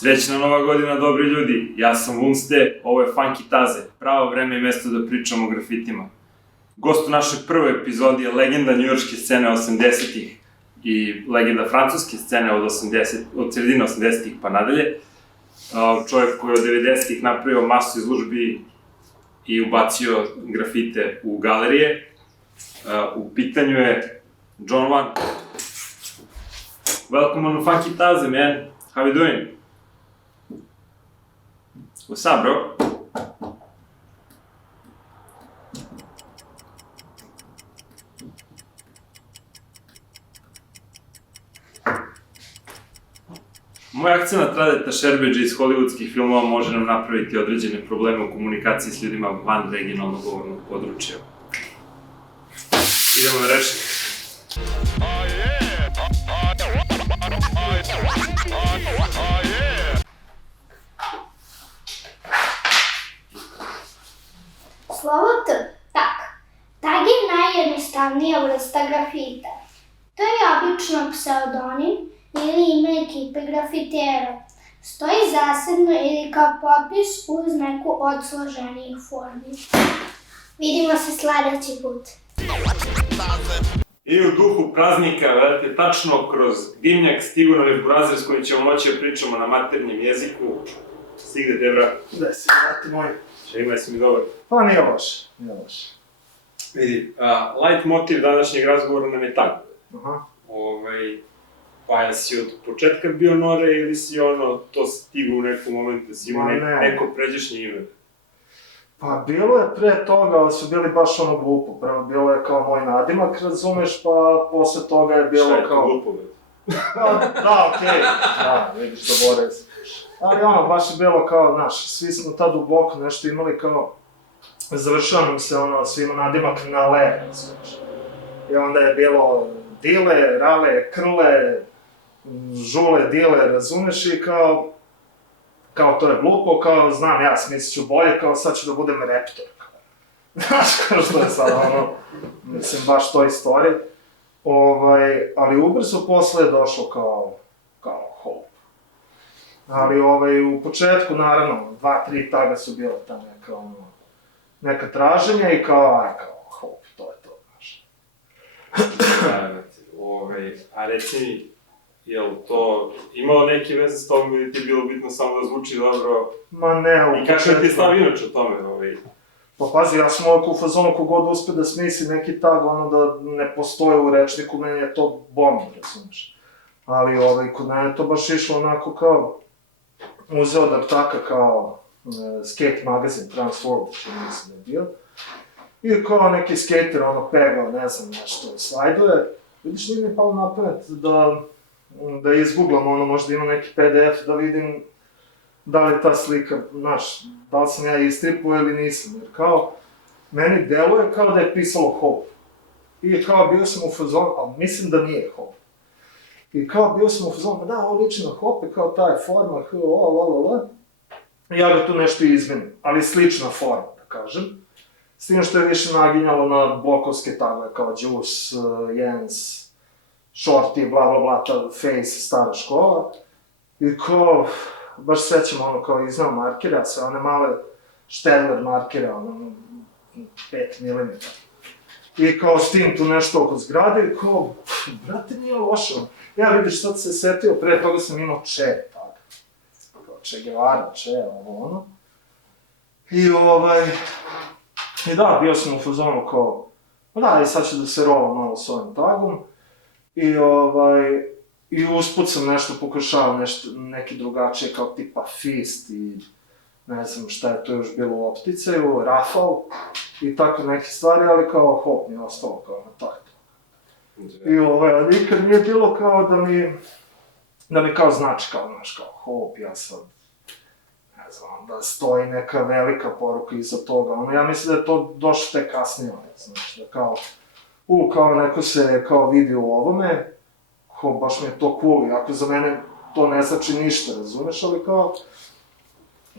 Srećna nova godina, dobri ljudi! Ja sam Vunste, ovo je Funky Taze, pravo vreme i mesto da pričamo o grafitima. Gost u našoj prvoj epizodi je legenda njujorške scene 80-ih i legenda francuske scene od sredine 80-ih pa nadalje. Čovjek koji je od 90-ih napravio masu izložbi i ubacio grafite u galerije. U pitanju je John Wang. Welcome on Funky Taze, man. How you doing? What's up, bro? Moj akcenat Radeta Šerbeđa iz hollywoodskih filmova može nam napraviti određene probleme u komunikaciji s ljudima van regionalnog govornog područja. Idemo na rečnik. Slovo T, tak. Tag je najjednostavnija vrsta grafita. To je obično pseudonim ili ime ekipe grafitera. Stoji zasebno ili kao potpis uz neku od složenijih formi. Vidimo se sledeći put. I u duhu praznika, vedete, tačno kroz dimnjak stigu nam je burazer s kojim ćemo moći da pričamo na maternjem jeziku. Stigne te, bra. Da si, brate moj. Ima si mi dobar. Pa nije loš, nije loš. Vidi, light motiv današnjeg razgovora nam je tako. Aha. Pa jesi od početka bio Nore ili si to stigu u nekom momentu, da si imao neko pređašnje ime? Pa bilo je pre toga, ali su bili baš glupo. Prvo bilo je kao moj nadimak, razumeš, pa posle toga je bilo kao... Šta je to glupo, bre? Da, okej. Da, vidiš, zaboravio sam. Ali baš je bilo kao, znaš, svi smo tad duboko nešto imali kao... Završava nam se svima nadimak na le, razumeš. I onda je bilo dile, rale, krle, žule, dile, razumeš, i kao to je glupo, kao znam ja, smislit ću bolje, kao sad ću da budem reptor. Znaš, kao što je sad mislim, baš to istorija. Ali ubrzo posle je došlo kao Hope. Ali u početku, naravno, 2-3 taga su bila ta neka traženja i kao Hope, to je to, znaš. A reci mi, jel to imalo neke veze s tobom ili ti je bilo bitno samo da zvuči dobro? Ma ne, u početku... I kako je ti stav inače o tome? Pa pazi, ja sam ovako u fazonu kogod uspe da smisli neki tag, da ne postoje u rečniku, meni je to bomba, razumiješ. Ali kod mene to baš išlo onako kao... Uzeo da taka kao skate magazin, Transworld, što mislim je bio. I kao neki skater, pegao, ne znam, nešto slajduje. Vidiš, nije mi palo na pamet da izgooglam, možda ima neki PDF, da vidim da li ta slika, znaš, da li sam ja istripao ili nisam, jer kao, meni deluje kao da je pisalo Hope. I kao bio sam u fazonu, ali mislim da nije Hope. I kao bio sam u fazonu, da, ovo liči na Hope, kao ta je forma, i ja ga tu nešto izmenim, ali slična forma, da kažem. S tim što je više naginjalo na blokovske tagove, kao Juice, Jens, Shorty, bla bla bla, ta Face, stara škola. I kao, baš sećam kao iznao markere, sve one male Štedler markere, 5 mm. I kao s tim tu nešto oko zgrade i kao, brate, nije loše. Ja vidiš, sad se setio, pre toga sam imao Che tag. Kao Che Guevara, Che, I da, bio sam u fazonu kao, da, i sad ću da se rolam malo s ovim tagom. I usput sam nešto pokušao, neki drugačije kao tipa Fist i ne znam šta je to još bilo u opticaju, Rafal i tako neke stvari, ali kao Hope mi je ostalo kao na taj to. I nikad nije bilo kao da mi kao znači kao, znaš, kao Hope, ja sad, ne znam, da stoji neka velika poruka iza toga, ja mislim da je to došlo tek kasnije, znači da kao, kao neko se kao vidi u ovome, kao baš mi je to cool, iako za mene to ne znači ništa, razumeš, ali kao,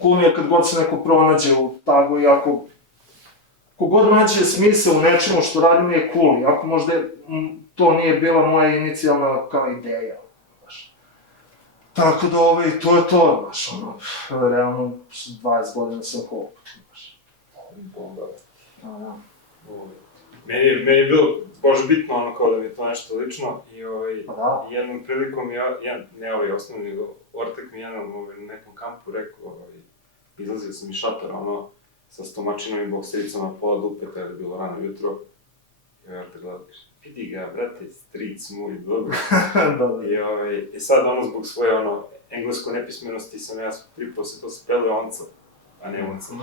cool mi je kad god se neko pronađe u tagu, iako, kogod nađe smisla u nečemu što radim je cool, iako možda to nije bila moja inicijalna kao ideja, znaš. Tako da, to je to, znaš, ono, realno, 20 godina sam koliko, znaš. Bomba. Da. Meni je bilo baš bitno ono kao da mi je to nešto lično i Pa da. jednom prilikom ne osnovni, nego Ortak mi jednom na nekom kampu rekao, izlazio sam iz šatora, ono, sa stomačinom i boksericama pola dupe kada je bilo rano jutro. I Ortak gleda, vidi ga, brate, stric moj, dobro. I sad, ono, zbog svoje, ono, englesko nepismenosti sam ja pripao se to spele onca, a ne onca.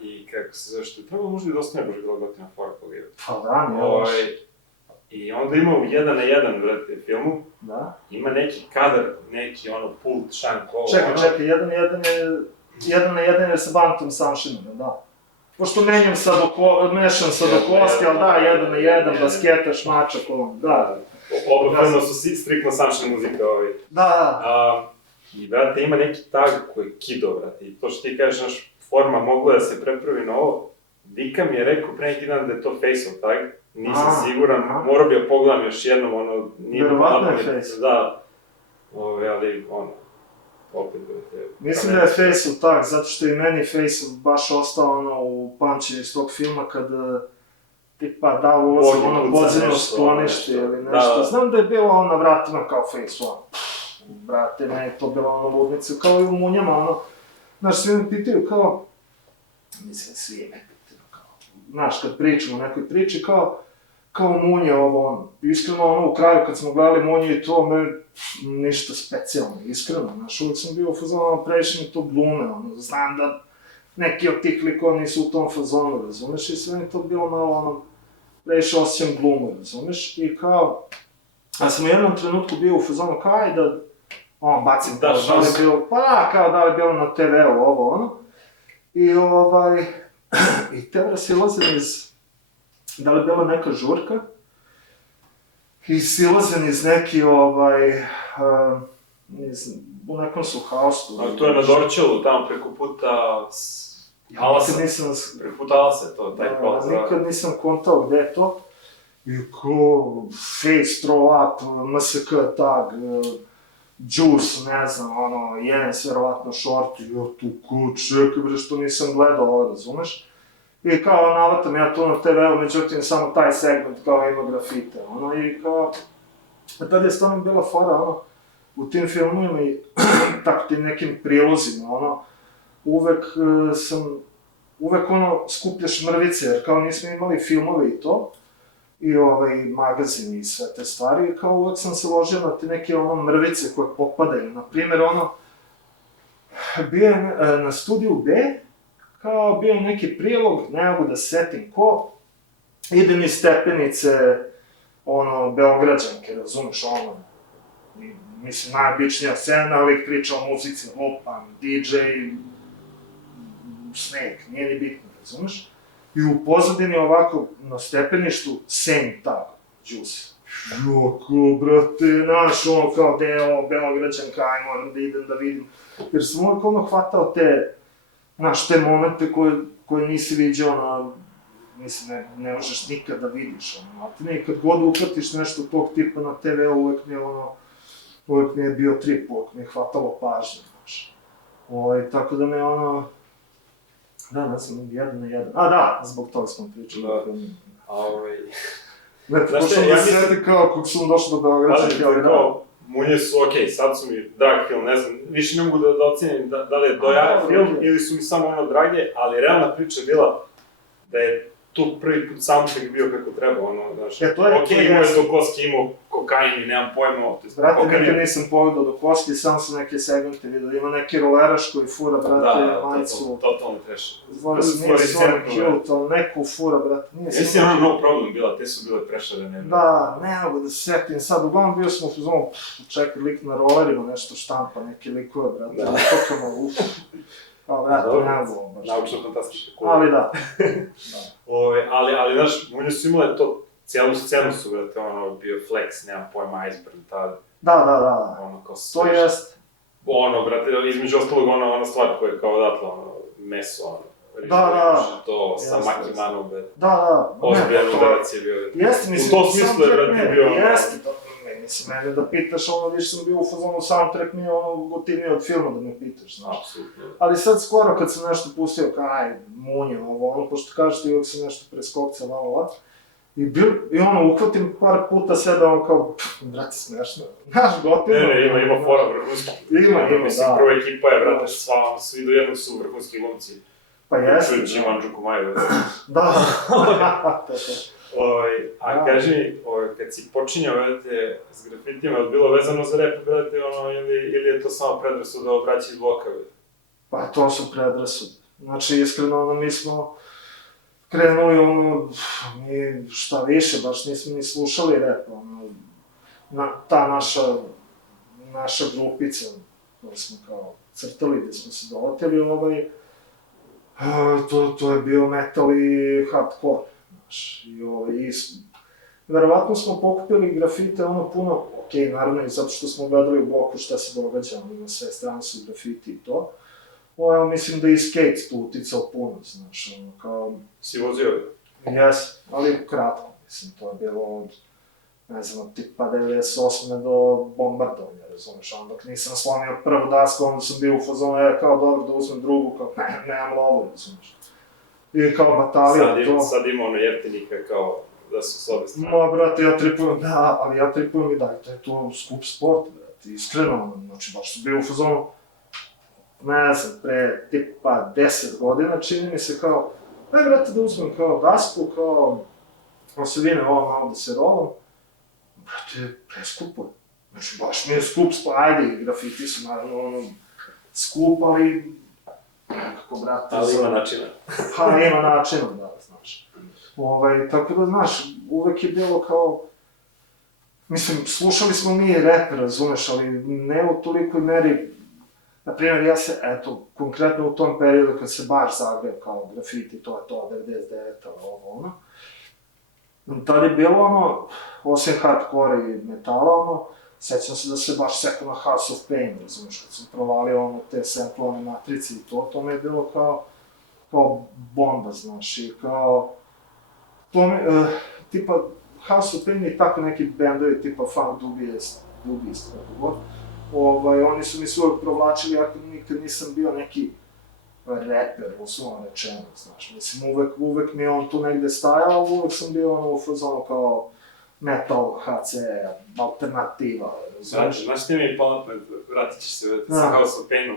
I kako se zove, što je trebalo možda i dosta ne baš bila gotina fora pogledati. Pa da, nije baš. I onda ima u 1 na 1, brate, filmu, Da? ima neki kadar, neki ono pult, šank, ovo, Čekaj, 1 na 1 je sa Bantom Sunshine, da. Pošto mešam sa Dokoski, ali da, 1 na 1, basketa, šmačak, ono, da. Oba filma su striktno Sunshine muzika, Da. I, brate, ima neki tag koji je kido, brate, i to što ti kažeš, naš forma mogla da se prepravi na ovo. Dika mi je rekao pre neki dan da je to Face-ov tag, nisam siguran, morao bi ja pogledam još jednom, ono, nije mi Verovatno je napamet, Face. da, ali, ono, opet, brate. Mislim da je Face-ov tag, zato što i meni Face-ov baš ostao ono u pamćenju iz tog filma kad tipa da ulazi ono podzemno sklonište ili nešto. Znam da je bilo ono na vratima kao Face-ov. Brate, meni je to bilo ono ludnica, kao i u Munjama, ono, znaš, svi me pitaju kao, mislim, svi me pitaju kao, znaš, kad pričamo o nekoj priči, kao Munje, ovo, ono, iskreno, ono, u kraju kad smo gledali Munje i to, ništa specijalno, iskreno, znaš, uvijek sam bio u fazonu, previše mi to glume, ono, znam da neki od tih likova nisu u tom fazonu, razumeš, i sve mi to bilo malo, ono, previše osjećam glumu, razumeš, i kao, ja sam u jednom trenutku bio u fazonu, kao, aj da, ono, bacim to, da li je bilo, pa da, kao da li je bilo na TV-u, ovo, ono, i te silazim da li je bila neka žurka, i silazim iz neki, u nekom su haustu. Ali to je na Dorčelu, tamo preko puta Alasa. Preko puta Alasa to, taj prolaz. Nikad nisam kontao gde je to. I ko, Face, Throw Up, MSK tag, Juice, ne znam, ono, Jens, verovatno Short, i ja tu ko, čekaj bre, što nisam gledao ovo, razumeš? I kao, navatam ja tu na TV-u, međutim, samo taj segment kao ima grafite, ono, i kao... Tada je stvarno bila fora, ono, u tim filmovima i tako tim nekim prilozima, ono, uvek ono, skupljaš mrvice, jer kao nismo imali filmove i to, i magazini i sve te stvari, i kao uvek sam se ložio na te neke ono mrvice koje popadaju, naprimjer, ono, bio je na Studiju B, kao bio neki prilog, ne mogu da setim ko, ide mi stepenice, ono, Beograđanke, razumeš, ono, mislim, najobičnija scena, lik priča o muzici, lupan, DJ, Snake, nije ni bitno, razumeš? I u pozadini ovako, na stepeništu, Same tag, Juice. Joko, brate, znaš, ono, kao deo Beograđanka, aj, moram da idem da vidim, jer sam uvijek ono hvatao te momente koje nisi viđao na, mislim, ne možeš nikad da vidiš, ono, i kad god uhvatiš nešto tog tipa na TV-u, uvek mi je bio trip, uvek mi je hvatalo pažnje, znaš. Tako da me ono, da, ne znam, 1 na 1, a da, zbog toga smo pričali o filmu. Ne, pošto da sedi kao, kako sam došao do Beograđanke, ali da. Munje su okej, sad su mi drag film, ne znam, više ne mogu da ocenim da li je dojajan film ili su mi samo ono drage, ali realna priča je bila da je tu prvi put soundtrack bio kako treba, ono, znaš, okej, imao je Dokoski, imao kokain i nemam pojma, brate, nikad nisam pogledao Dokoski, samo su neke segmente vidio, ima neki roleraš koji fura, brate, majicu. Da, totalno trash. Zvore se nije Sonic Youth, ali neku fura, brate, nije se... Mislim, ono No Problem bila, te su bile prešarene. Da, ne mogu da se setim, sad uglavnom bio smo u fazonu, čekaj, lik na rolerima nešto štampa, neki likove, brate, tokamo, kao, brate, ne mogu baš. Naučna fantastika. Ali da. Ali, znaš, Munje su imale to, cijelu scenu su, brate, ono, bio Flex, nemam pojma, Iceberg, tad. Da. Ono, kao to jest. Ono, brate, između ostalog, ona stvar koja je kao odatle, ono, meso, ono. Da. To sa Maki Manom, brate. Da. Ozbiljan udarac je bio. Jeste, mislim, u to smislu je, brate, bio ono... Jeste, mislim, mene da pitaš, više sam bio u fazonu soundtrack mi je gotivniji od filma da me pitaš, znaš. Apsolutno. Ali sad skoro kad sam nešto pustio, munje, pošto kažeš ti uvijek sam nešto preskokca, I uhvatim par puta sve da kao, brate, smešno. Znaš, gotivno. Ima fora vrhunski. Ima, mislim, da. prva ekipa je, brate, svi do jednog su vrhunski glumci. Pa jeste. Čujući Manđu Kumaju. Da. A kaži mi, kad si počinjao, brate, s grafitima, je bilo vezano za rap, brate, ili je to samo predrasuda od braća iz bloka, brate? Pa to su predrasude. Znači, iskreno, mi smo krenuli, mi šta više, baš nismo ni slušali rap, ta naša grupica, koju smo kao crtali, gde smo se doleteli, to je bio metal i hardcore, znaš, verovatno smo pokupili grafite puno, okej, naravno i zato što smo gledali u bloku šta se događa, na sve strane su grafiti i to. Mislim da i skate tu uticao puno, znaš, kao... Si vozio? Jes, ali kratko, mislim, to je bilo od, ne znam, tipa 98. do bombardovanja, razumeš, dok nisam slomio prvu dasku, onda sam bio u fazonu, kao dobro da uzmem drugu, kao nemam lovu, razumeš. I kao batalija, to... Sad ima jeftinika, kao, da su s obe strane. Brate, ja tripujem, da, ali ja tripujem i da, to je to skup sport, brate, iskreno, znači, baš sam bio u fazonu, ne znam, pre tipa 10 godina, čini mi se kao, brate, da uzmem kao dasku, kao osovine malo da se rolam, brate, preskupo je. Znači, baš mi je skup, ajde, grafiti su naravno, skup, ali nekako, brate... Ali ima načina. Ima načina, da, znaš. Tako da, znaš, uvek je bilo kao... Mislim, slušali smo mi rap, razumeš, ali ne u tolikoj meri. Naprimjer, ja se, konkretno u tom periodu kad se baš zagreo kao grafiti, to je to, 99, tad je bilo osim hardcore i metala, sećam se da se baš sekao na House of Pain, razumiješ, kad sam provalio te samplone matrice i to mi je bilo kao bomba, znaš, i kao, tipa, House of Pain i tako neki bendovi, tipa Funk Dubious, tako god, oni su mi se uvek provlačili, ja nikad nisam bio neki reper, uslovno rečeno, znaš, mislim, uvek mi je on tu negde stajao, uvek sam bio u fazonu kao metal, HC, alternativa, znaš. Znaš ti mi je pala pamet, vratit ćeš se, sa House of Painu,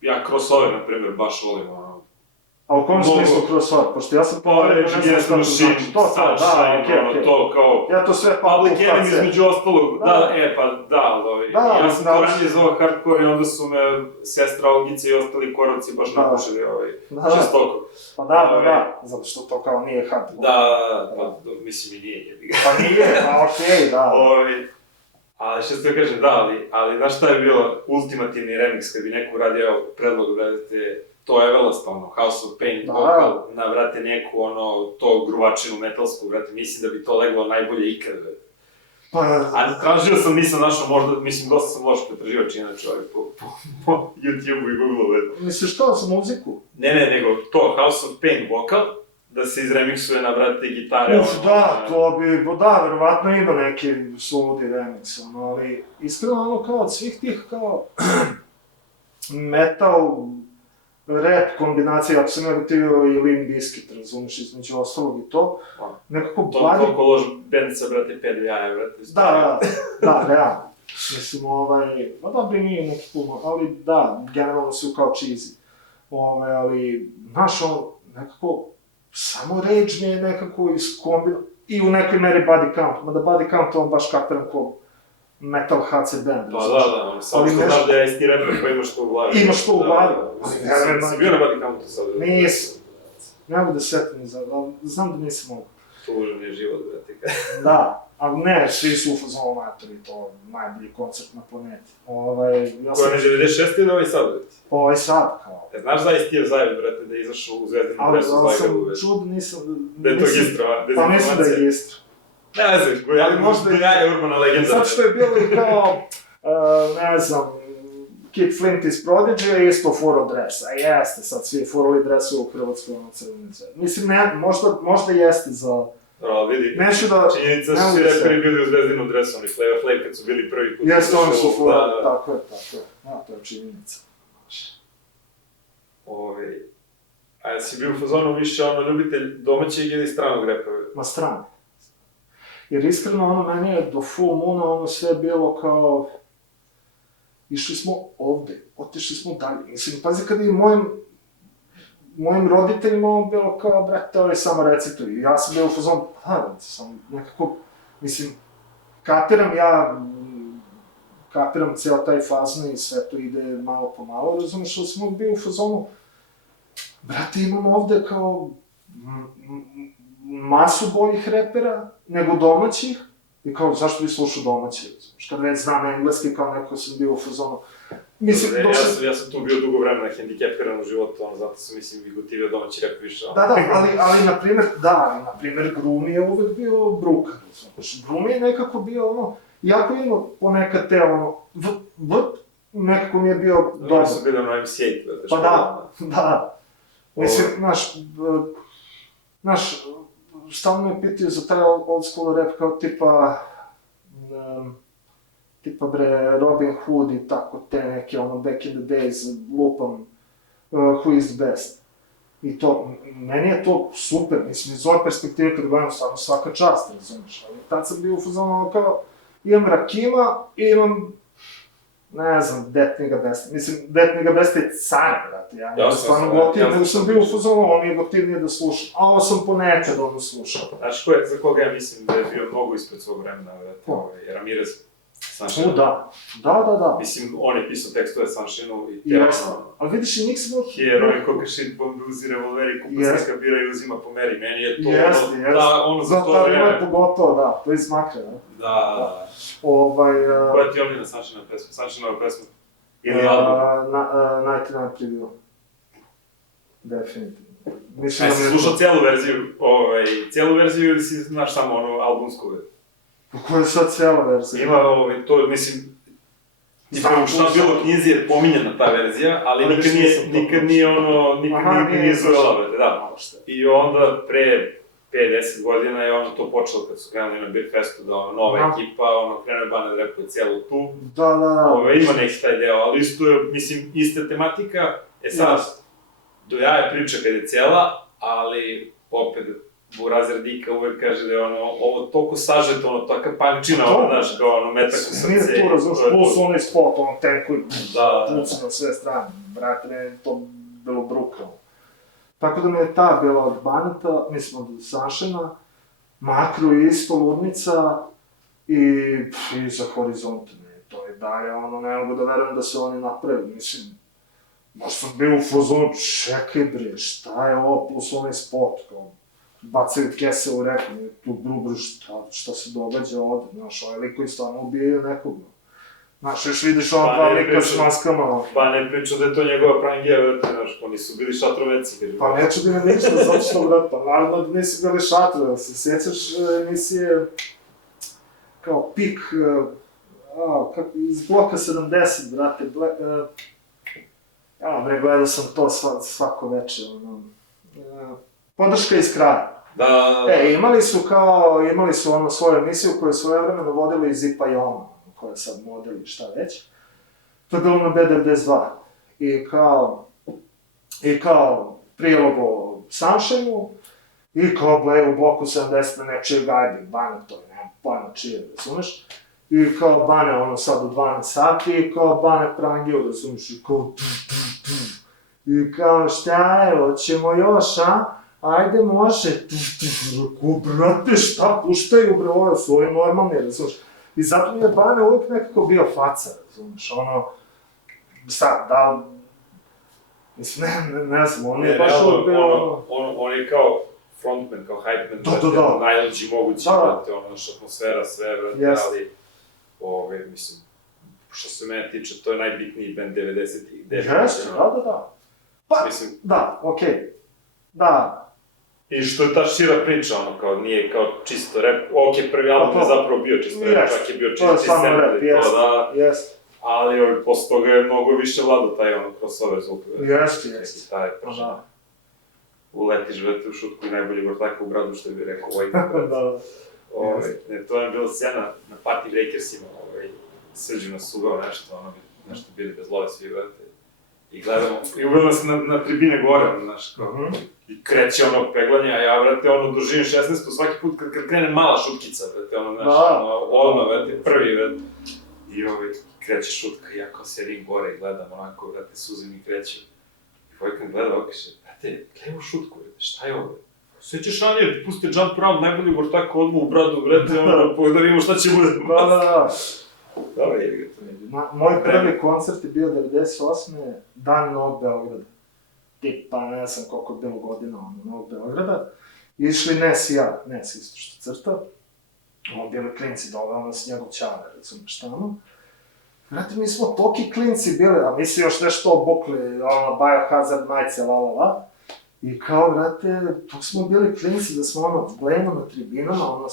ja crossover, na primjer, baš volim, A u kom smislu crossover? Pošto ja sam Rage Against the Machine, Sunshine, to kao... Ja to sve Public Enemy između ostalog, ja sam to ranije zvao hardcore i onda su me sestra Olgica i ostali korovci baš napušili žestoko. Pa da, zato što to kao nije hardcore. Da, mislim i nije jebiga. Pa nije, okej, da. Ali što se kažem, da, ali znaš šta je bilo ultimativni remix kad bi neko uradio predlog, brate, to je velostavno, House of Pain, vokal, vrate, neku, to gruvačinu metalsku, brate, mislim da bi to leglo najbolje ikad, brate. A tražio sam, nisam našao možda, mislim, dosta sam loš pretraživač, inače, po YouTube-u i Google-u, brate. Misliš to za muziku? Ne, nego to, House of Pain vokal, da se izremiksuje na, brate, gitare, to bi, verovatno ima neki suludi remix, ali iskreno, kao od svih tih, kao, metal, rap kombinacija, ako sam ja gotivio i Limp Bizkit, razumiješ, između ostalog i to, nekako badi... Toliko lož bendica, brate, 5 jaja, brate. Da, realno. Mislim, dobro nije neki puno, ali da, generalno su kao cheesy. Ali, znaš, nekako, samo Rage mi je nekako iskombinao, i u nekoj meri Body Count, mada Body Count on baš kapiram ko metal HC band. Pa da, samo što znaš da je isti reper pa imaš to u glavi. Imaš to u glavi. Si bio na Body Countu sad? Nisam. Ne mogu da setim znam da nisam mogu. Tužan je život, brate. Da, ali ne, svi su u fazonu matori, to najbolji koncert na planeti. Ko je ne 96. ili ovaj sad, brate? Ovaj sad, kao. Znaš za Steve Zajev, brate, da je izašao u Zvezdinu presu Zajgavu, brate? Ali sam čuo da nisam... Da je to gistro, a? Pa mislim da je gistro. Ne znam, ali možda je urbana legenda. Sad što je bilo i kao, ne znam, Kid Flint iz Prodigy je isto furao dres, a jeste sad svi furali dresu u Hrvatskoj na crveni cvet. Mislim, možda jeste za Ali vidi, Neću da... činjenica su svi reperi bili u zvezdinom dresu, oni Flavor Flav kad su bili prvi put. Jeste, oni su došao, fura, tako je. Ja, to je činjenica. A jesi bio u fazonu više ljubitelj domaćeg ili stranog repa? Ma strane. Jer iskreno, meni je do Full Moona, sve bilo kao... Išli smo ovde, otišli smo dalje. Mislim, pazi, kad i mojim roditeljima bilo kao, brate, samo recituj. Ja sam bio u fazonu, sam nekako, mislim, kapiram ceo taj fazon i sve to ide malo po malo, razumiješ, ali smo bio u fazonu, brate, imamo ovde kao masu boljih repera nego domaćih, i kao, zašto bi slušao domaće, razumiješ, kad već znam engleski, kao neko sam bio u fazonu. Mislim, ja sam tu bio dugo vremena hendikepiran u životu, zato sam, mislim, gotivio domaći rep više. Da, ali, na primer, Grumi je uvek bio brukan, razumiješ, Grumi je nekako bio, iako ima ponekad te, nekako mi je bio dobar. Oni su bili MC8, pa da. Mislim, stalno me pitaju za taj old school rap kao tipa Robin Hood i tako te neke, back in the days, lupam, who is the best. I to, meni je to super, mislim, iz ove perspektive kad gledam stvarno svaka čast, razumiješ, ali tad sam bio u fazonu kao, imam Rakima i imam, ne znam, Death Nigga Best. Mislim, Death Nigga Best je car, brate, ja stvarno gotivno, nego sam bio u fazonu, ovo mi je gotivnije da slušam, a ovo sam ponekad slušao. Znaš za koga ja mislim da je bio mnogo ispred svog vremena, brate, Ramirez. O, da. Mislim, on je pisao tekstove Sunshine-u i Jasno, ali vidiš i njih sam... Heroj, koga shit, bombuzi, revolveri, kupa sveka bira i uzima po meri, meni je to za to vreme je pogotovo, da, to je izmakre, ne? Da. Koja ti je omljena Sunshine-ova pesma? Sunshine-ova pesma? Ili album? 99 Preview. Definitivno. Si slušao cijelu verziju ili si znaš samo albumsku verziju? Koja je sad cijela verzija? Ima to, mislim, šta bilo knjizi je pominjena ta verzija, ali nikad nije izvela, da. I onda pre 5-10 godina je to počelo kad su krenuli na Beer Festu, da nova ekipa, krenuo je banda da repuje cijelu tu. Da. Ima neki taj deo, ali isto je, mislim, ista tematika. Sad, do jaja priča kad je cijela, ali opet Burazir Dika uvek kaže da je ovo toliko sažeto, taka pančina, znaš, kao metak u srce. Nije to, razumiješ, plus onaj spot, tenkuj, puca na sve strane, brate, ne, to bilo brukalno. Tako da mi je ta bila od Baneta, mislim, od Sunshine-a, Makro isto, Ludnica i za Horizonte, to je dalje, ne mogu da verujem da se oni napravili, mislim, možda sam bio u fazonu, čekaj bre, šta je ovo, plus onaj spot, kao, bacaju kese u reku, tu brubru, šta se događa ovde, znaš, ovaj lik koji stvarno ubijaju nekog, znaš, još vidiš dva lika s maskama. Pa ne priču da je to njegova prangija, vrte, znaš, oni su bili šatroveci. Pa neću da me ništa, zato što, vrte, pa naravno da nisu bili šatroveci, se sjećaš emisije, kao Pik, iz bloka 70, brate, gledao sam to svako večer, Podrška iz kraja. Da. Imali su svoju emisiju koju je svojevremeno vodili iz Zipa i Oma, koja je sad model i šta već. To je bilo na B92. I kao prilog o Sunshine-u, i kao u bloku 70 na nečije gajbi, Bane to je, nemam pojma čije, razumeš? I kao Bane, sad u 12 sati, i kao Bane prangio, razumeš, i kao I kao, šta je, hoćemo još, a? Ajde, može. Rekao, brate, šta puštaju, bre, ovo su ovi normalni, razumiješ? I zato mi je Bane uvijek nekako bio faca, razumiješ, sad, da, mislim, ne znam, on je baš uvijek bio, on je kao frontman, kao hypeman, da, najluđi mogući, brate, atmosfera, sve, brate, ali, mislim, što se mene tiče, to je najbitniji band 90-ih. Jeste, da. Pa, da, okej, da. I što je ta šira priča, kao, nije kao čisto rap, prvi album je zapravo bio čisto rap, čak je bio čisti sample, jest. Ali posle toga je mnogo više vladao taj crossover zvuk. Jeste. Taj, uletiš, vrati u šutku i najbolji ortaka u bradu, što bi rekao Vojko. Da. To je bila scena na Party Breakersima, Srđu nas uveo nešto, nešto bili bez love svi, vrati. I gledamo, i uveo nas na tribine gore, znaš, kao. I kreće peglanje, a ja, vrati, dužim 16. svaki put kad krene mala šutkica, vrati, znaš, odmah, vrati, prvi, vrati. I kreće šutka i ja kao sedim gore i gledam onako, vrati, suze mi kreću. I Vojko mi gleda, kaže, brate, gledaj u šutku, vrati, šta je ovo? Sećaš ranije, ti puste jump round, najbolji ortaka odmah u bradu, vrati, da vidimo šta će bude. Da. Dobro, je ga to neđe. Moj prvi koncert je bio 98. Dan Novog Beograda. Tipa, ne znam koliko je bilo godina Novog Beograda. Išli Nes i ja, Nes isto što crta. Bili klinci, doveo nas njegov ćale, recimo štano. Znate, mi smo toki klinci bili, a mi se još nešto obukli, Biohazard majice, I kao, vrate, tok smo bili klinci da smo blejemo na tribinama,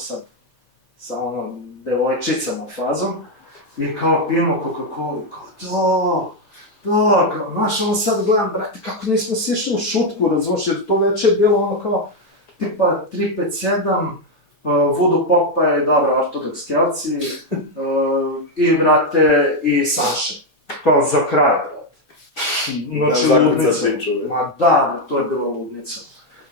sa devojčicama fazom. I kao pijemo Coca-Cola, kao kao, znaš, sad gledam, brate, kako nismo sišli u šutku, razumiješ, jer to večer je bilo kao, tipa 357, Voodoo Popeye, dobro, Ortodoks Kelci, i, brate, i Sunshine, kao za kraj, brate. Znači, ludnica. Ma da, to je bila ludnica.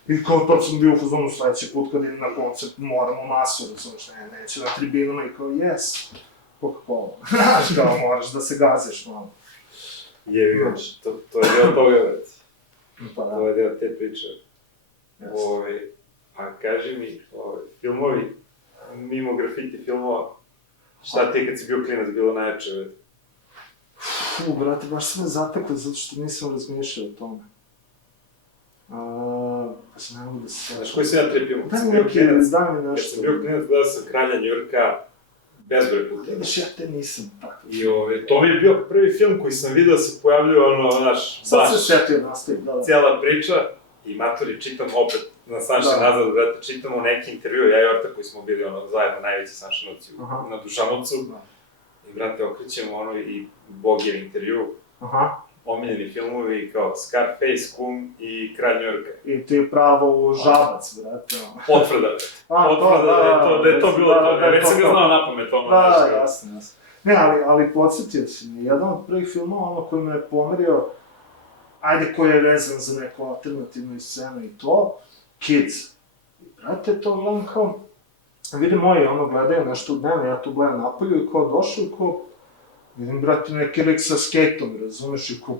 I kao to sam bio u fazonu sledeći put kad idem na koncert, moramo masu, razumiješ, neće na tribinama i kao, yes. Coca-Cola. Znaš, kao moraš da se gaziš malo. Jeviš, to je deo toga, vrati. To je deo te priče. A kaži mi, filmovi, mimo grafiti filmova, šta ti kad si bio klinac bilo najjače, vrati? Brate, baš sam me zatekli zato što nisam razmišljao o tome. Pa se ne mogu da se... Znaš, koji sam ja trepio? Daj mi neki, daj mi nešto. Kad sam bio klinac, gledao sam Kralja Njujorka, bezbroj puta. Vidiš, ja te nisam tako. I to mi je bio prvi film koji sam vidio da se pojavljuje znaš, sad se šetio nastavi, da. Cijela priča i maturi čitam opet na Sunshine nazad, brate, čitamo neki intervju, ja i Orta koji smo bili zajedno najveći Sunshineovci na Dušanovcu. I brate, okrećemo i Bogjev intervju, omiljeni filmovi kao Scarface, Kum i Kralj Njujorka. I ti pravo u Žabac, brate. Potvrda, da je to bilo to, već sam ga znao napamet. Da, jasno. Ne, ali podsjetio si mi, jedan od prvih filmova koji me je pomerio, ajde koji je vezan za neku alternativnu scenu i to, Kids. Brate, to gledam kao, vidim moji gledaju nešto u dnevno, ja tu gledam napolju i kao došao i kao, vidim, brate, neki lik sa skejtom, razumeš, i kao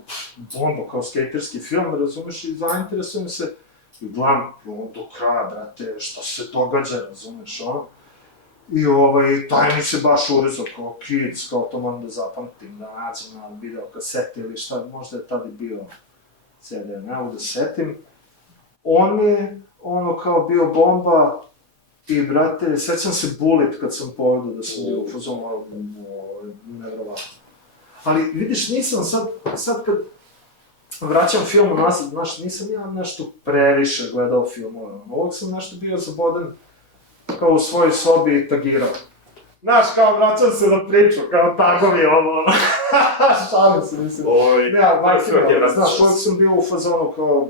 bomba, kao skejterski film, razumeš, i zainteresujem se, i gledam do kraja, brate, šta se događa, razumeš, I taj mi se baš urezao, kao Kids, kao to moram da zapamtim, da nađem na video kasete ili šta, možda je tada i bio CD, ne mogu da setim. On je, kao bio bomba, i, brate, sećam se Bullet kad sam pogledao da sam bio u fazonu, nevjerovatno. Ali, vidiš, nisam sad kad vraćam film nazad, znaš, nisam ja nešto previše gledao filmove. Ovog sam nešto bio zabodan, kao u svojoj sobi i tagirao. Znaš, kao vraćam se na priču, kao tagovi, šalim se, mislim. Ne, ali majke, znaš, uvijek sam bio u fazonu kao,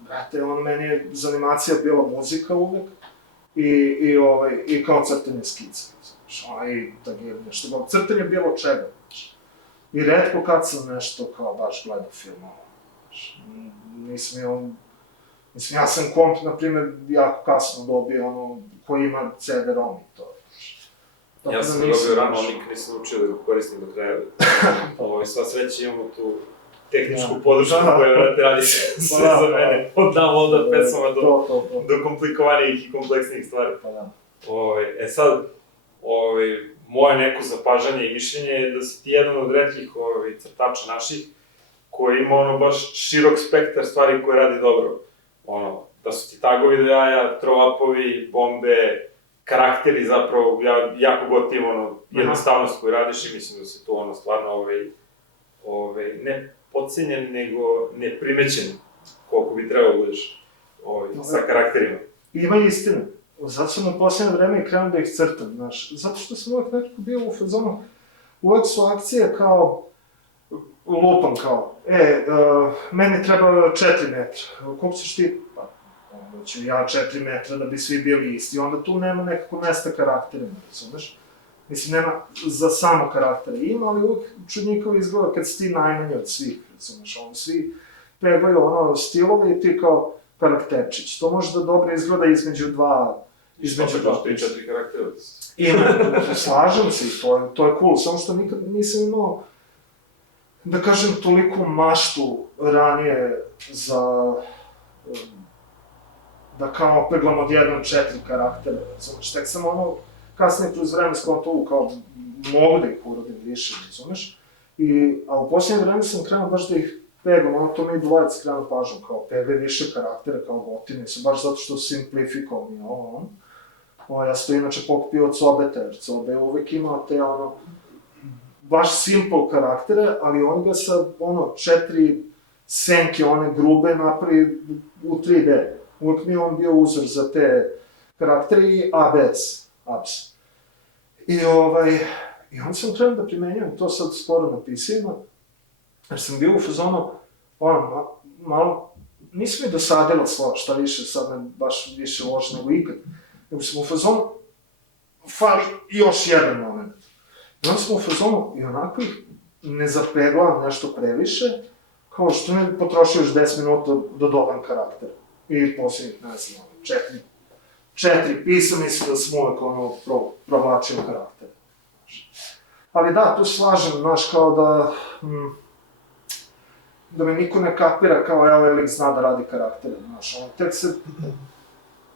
brate, meni je za animacija bila muzika uvijek. I kao crtanje skica, i tagiranje, što kao crtanje bilo čega, I retko kad sam nešto kao baš gledao filmova, mislim, ja sam komp, na primjer, jako kasno dobio koji ima CD-ROM i to, Ja sam dobio rano, ali nikad nisam učio da ga koristim do kraja. Sva sreća imamo tu tehničku podršku koja radi sve za mene. Od downloada pesama do komplikovanijih i kompleksnijih stvari. Sad, moje neko zapažanje i mišljenje je da si ti jedan od retkih crtača naših koji ima baš širok spektar stvari koje radi dobro. Da su ti tagovi do jaja, throw-upovi, bombe, karakteri zapravo, ja jako gotivim jednostavnost koju radiš i mislim da se to stvarno ne podcenjen, nego neprimećen koliko bi trebao budeš sa karakterima. Ima istine. Zato sam u posljednje vreme i krenuo da ih crtam, znaš. Zato što sam uvek nekako bio u fazonu, uvek su akcije kao, lupam kao, meni treba 4 metra, koliko ćeš ti? Pa hoću ja 4 metra da bi svi bili isti, onda tu nema nekako mesta karakterima, razumeš? Mislim, nema za samo karaktere, ima, ali uvijek čudnjikovo izgleda kad si ti najmanji od svih, razumeš, svi peglaju stilove i ti kao karakterčić. To može da dobro izgleda između dva... Između dva 3-4 karaktera. Ima, slažem se i to je cool, samo što nikad nisam imao, da kažem, toliko maštu ranije za... da kao peglam odjednom 4 karaktera, razumeš, tek sam kasnije kroz vreme skonto kao mogu da ih uradim više, razumeš, a u posljednje vreme sam krenuo baš da ih peglam, to mi i dvojac krenu pažnju, kao pegle više karaktera, kao gotine su, baš zato što simplifikovani ja sam to inače pokupio od Cobeta, jer Cobe je uvek imao te baš simple karaktere, ali on ga sa 4 senke, one grube, napravi u 3D. Uvek mi je on bio uzor za te karaktere i ABS. I onda sam krenuo da primenjujem to sad skoro na PC-ima, jer sam bio u fazonu, malo, nisu mi dosadila slova, šta više, sad me baš više loš nego ikad, nego sam u fazonu, fali još jedan moment. I onda sam u fazonu i onako ih ne zapeglavam nešto previše, kao što mi potrošio još 10 minuta da dodam karakter. I posljednjih, ne znam, 4 pisa, mislim da sam uvek provlačio karakter. Ali da, tu slažem, znaš, kao da me niko ne kapira kao evo lik zna da radi karaktere, znaš, tek se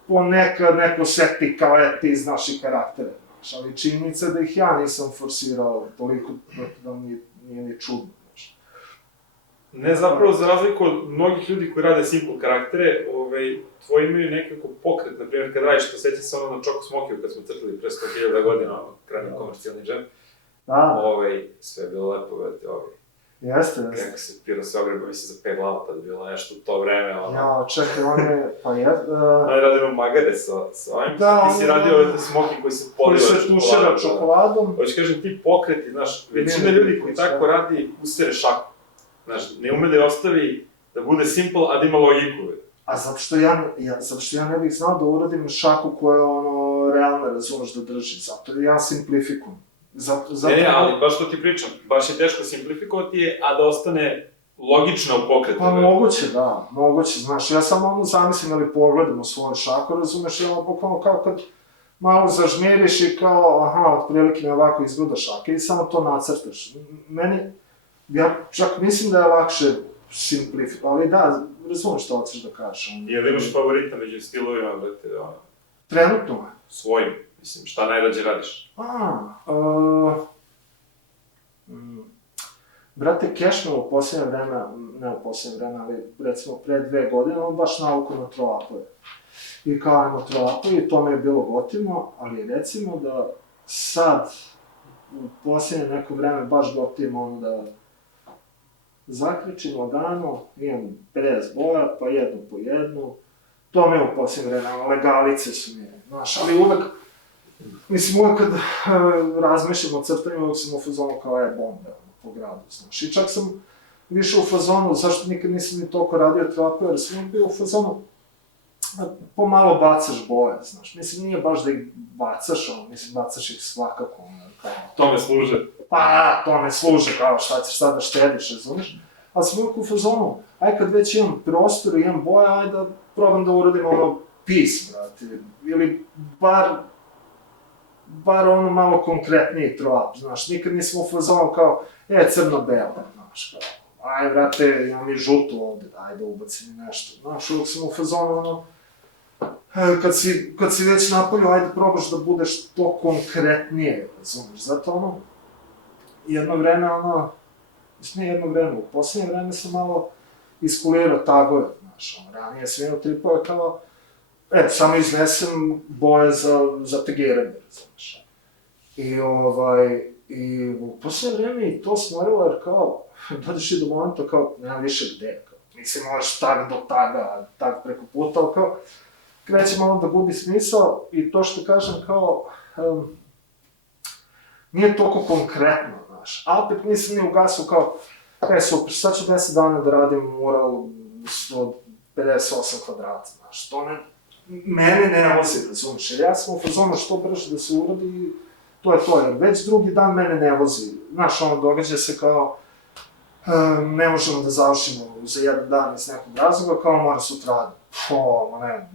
ponekad neko seti kao ti znaš i karaktere, znaš, ali činjenica da ih ja nisam forsirao toliko da mi nije ni čudno, znaš. Ne, zapravo, za razliku od mnogih ljudi koji rade simple karaktere, tvoji imaju nekako pokret, na primjer, kad radiš, to sećam se na Choco Smokiju kad smo crtali pre 100.000 godina, krajnji komercijalni džem. Sve je bilo lepo, gledajte, Jeste. Kako se piro sve ogreba, mislim, za 5 glava, tada je bilo nešto u to vreme, Ja, čekaj, on je, pa je... Oni radimo magare sa ovim, ti si radio ove smoki koji se poliva čokoladom. Koji se tušira čokoladom. Hoće kažem, ti pokreti, znaš, većina ljudi koji tako radi, usere šaku. Znaš, ne ume da je ostavi da bude simple, a da ima logiku. A zato što ja ne bih znao da uradim šaku koja je realno, razumeš, da drži, zato ja simplifikujem. Ne, ali baš to ti pričam, baš je teško simplifikovati je, a da ostane logično u pokretu. Pa moguće, znaš, ja samo zamislim ili pogledam u svoju šaku, razumeš, ja bukvalno kao kad malo zažmiriš i kao, otprilike mi ovako izgleda šaka i samo to nacrtaš. Ja čak mislim da je lakše simplifikovati, ali da, razumeš što hoćeš da kažeš. Je li imaš favorita među stilovima, brate, Trenutno? Svojim, mislim, šta najrađe radiš? Brate, Cashman u posljednje vreme, ne u posljednje vreme, ali recimo pre 2 godine, on baš nauku na troapove. I kao ajmo troapove, i to me je bilo gotivno, ali recimo da sad, u posljednje neko vreme, baš gotivno da zakričim lagano, imam 50 boja, pa jednu po jednu. To me je u posljednje vreme, legalice su mi, znaš, ali uvek, mislim, uvek kad razmišljam o crtanju, uvek sam u fazonu kao bombe po gradu, znaš. I čak sam više u fazonu, zašto nikad nisam ni toliko radio trapove, jer sam bio u fazonu, pomalo bacaš boje, znaš. Mislim, nije baš da ih bacaš, mislim, bacaš ih svakako, kao... Tome služe. Pa, tome služe, kao šta ćeš sad da štediš, razumiješ? Ali sam uvijek u fazonu, kad već imam prostor i imam boje, ajde da probam da uradim pis, brate, ili bar malo konkretniji troap, znaš, nikad nisam u fazonu kao, crno-belo, znaš, kao, brate, imam i žutu ovde, ajde ubacim nešto, znaš, uvijek sam u fazonu, kad si već napolju, ajde probaš da budeš to konkretnije, razumiješ, zato jedno vreme, u posljednje vreme sam malo iskulirao tagove, znaš, ranije sam imao tripove kao, samo iznesem boje za tegiranje, znaš. I u posljednje vreme i to smorilo, jer kao, dođeš i do momenta kao, nema više gde, kao, mislim, možeš tag do taga, tag preko puta, ali kao, kreće malo da gubi smisao i to što kažem kao, nije toliko konkretno, znaš, a opet nisam ni ugasao kao, super, sad ću 10 dana da radim mural od 58 kvadrata, znaš, to mene ne vozi, razumiješ, jer ja sam u fazonu što brže da se uradi, to je to, jer već drugi dan mene ne vozi, znaš, događa se kao, ne možemo da završimo za jedan dan iz nekog razloga, kao mora sutradan. Ma ne,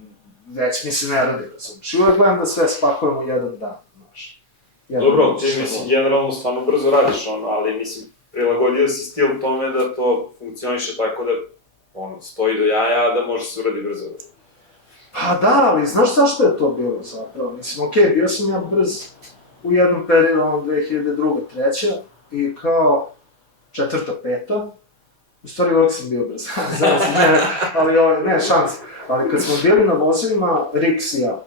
već mi se ne radi, razumiješ. I uvek gledam da sve spakujemo jedan dan, znaš. Dobro, ti mislim, generalno stvarno brzo radiš, ali mislim, prilagodio si stil tome da to funkcioniše tako da, stoji do jaja, da može se uradi brzo. Pa da, ali znaš zašto je to bilo zapravo? Mislim, okej, bio sam ja brz u jednom periodu, 2002. 2003. I kao, 4. 5. U stvari uvijek sam bio brz, ali ne, šans. Ali kad smo bili na vozilima, Rix i ja,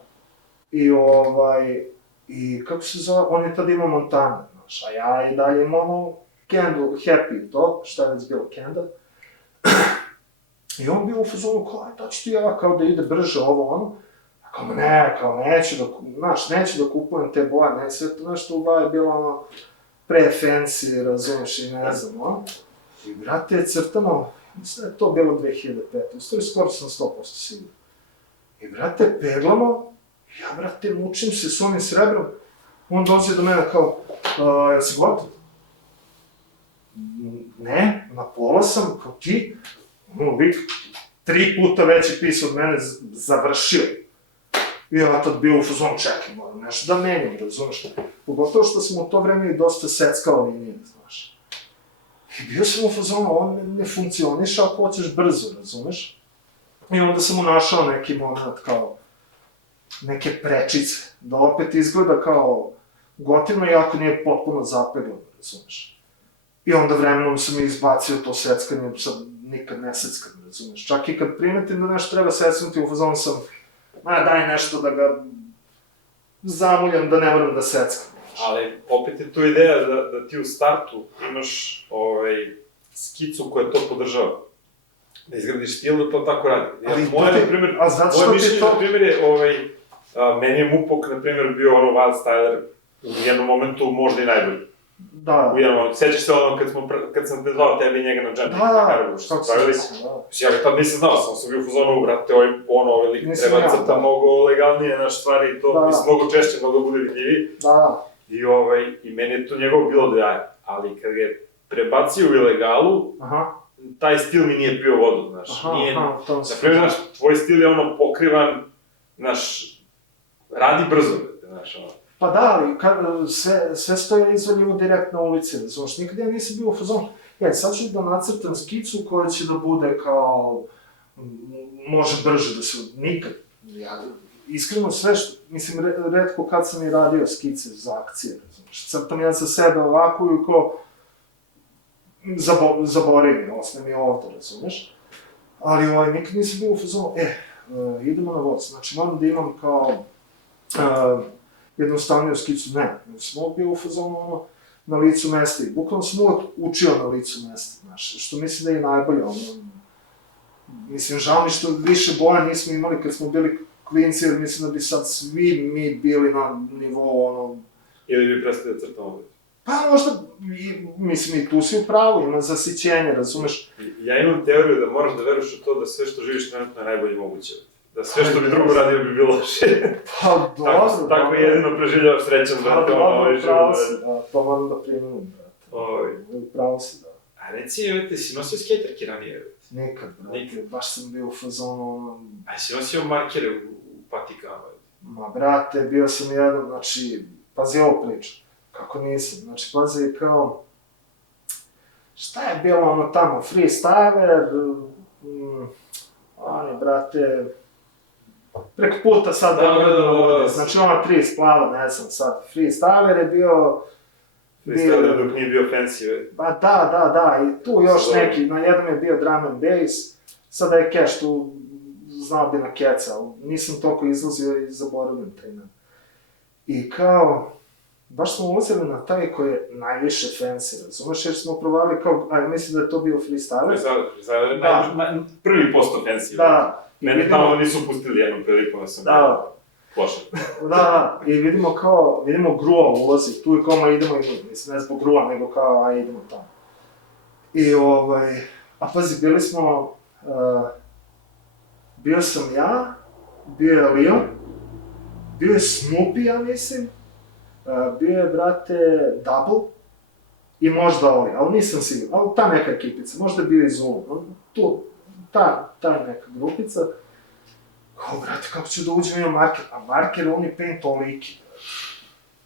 i kako se zove, on je tad imao Montana, znaš, a ja i dalje imamo Kendall, Happy, to, šta je već bilo, Kendall. I on bio u fazonu kao, aj, ću ti ja, kao da ide brže ovo, ono. A kao, ne, kao, neću da kupujem te boje, ne, sve to nešto u boje je bilo, ono, pre-fancy, razumiješ, i ne znam, ono. I, brate, je crtano, mislim da je to bilo 2005. U stvari, skoro sam 100% siguran. I, brate, peglamo, ja, brate, mučim se s onim srebrom, on dođe do mene kao, jel si gotov? Ne, na pola sam, kao ti, lik 3 puta veći pis od mene završio. I ja tad bio u fazonu, čekaj, moram nešto da menjam, razumeš? Pogotovo što sam u to vreme i dosta seckao linije, znaš. I bio sam u fazonu, on ne funkcioniše ako hoćeš brzo, razumeš? I onda sam mu našao neki moment kao neke prečice, da opet izgleda kao gotivno, iako nije potpuno zapeglano, razumeš? I onda vremenom sam izbacio to seckanje, sad nikad ne seckam, razumeš? Čak i kad primetim da nešto treba secknuti, u fazonu sam, daj nešto da ga zamuljam, da ne moram da seckam. Ali opet je tu ideja da ti u startu imaš skicu koja to podržava. Da izgradiš stil da to tako radi. Moje mišljenje, na primjer, je, meni je Mupok, na primjer, bio Wild Styler u jednom momentu možda i najbolji. Da. U jednom momentu. Sjećaš se kad sam te zvao tebe i njega na džempi na Karabu, što smo pravili? Ja ga tad nisam znao, sam bio u fazonu, brate, ovaj lik treba crta mnogo legalnije naše stvari i to, mislim, mnogo češće, mnogo bude vidljiviji. Da. I meni je to njegovo bilo do jaja, ali kad ga je prebacio u ilegalu, taj stil mi nije pio vodu, znaš, nije, znaš, tvoj stil je pokrivan, znaš, radi brzo, znaš, Pa da, ali sve stoje izvaljivo direkt na ulici, znaš, nikad ja nisam bio u fazonu, sad ću da nacrtam skicu koja će da bude kao, može brže da se, nikad, iskreno sve što, mislim, retko kad sam i radio skice za akcije, znaš, crtam ja za sebe ovako i ko zaboravim, ostane mi ovde, razumeš? Ali nikad nisam bio u fazonu, idemo na voz, znači moram da imam kao jednostavniju skicu, ne, sam uvijek bio u fazonu na licu mesta i bukvalno sam uvijek učio na licu mesta, znaš, što mislim da je najbolje, mislim, žao mi što više boja nismo imali kad smo bili klinci, jer mislim da bi sad svi mi bili na nivou, Ili bi prestali da crtamo ovdje? Pa možda, mislim, i tu si u pravu, ima zasićenje, razumeš? Ja imam teoriju da moraš da veruješ u to da sve što živiš trenutno je najbolje moguće. Da sve što bi drugo radio bi bilo loše. Pa dobro. Tako jedino preživljavaš srećan, brate, pravo si, da, to moram da primjenim, brate. Pravo si, da. A reci, ti si nosio skejterke ranije? Nikad, brate, baš sam bio u fazonu, A si nosio markere u patikama? Ma, brate, bio sam jedan, znači, pazi ovu priču. Kako nisam, znači, pazi, kao, šta je bilo tamo, freestyler, brate, preko puta sad da, znači 3 splava, ne znam sad, freestyler je bio... Freestyler dok nije bio fancy, Ba da, i tu još neki, na jednom je bio drum and bass, sada je Cash tu, znao bi na keca, nisam toliko izlazio i zaboravim taj ime. I kao, baš smo ulazili na taj koji je najviše fancy, razumeš, jer smo provali kao, mislim da je to bio freestyler. Freestyler je prvi posto fancy. Da. Mene tamo nisu pustili jednom prilikom da sam bio pošao. Da, i vidimo Grua ulazi, tu i kao, idemo, mislim, ne zbog Grua, nego kao, idemo tamo. I a pazi, bili smo Bio sam ja, bio je Leon, bio je Snoopy, ja mislim, bio je, brate, Double i možda Oli, ali nisam siguran, ali ta neka ekipica, možda je bio i Zoom, ta neka grupica. Kao, brate, kako ću da uđem, imam marker, a marker Unipaint toliki, brate.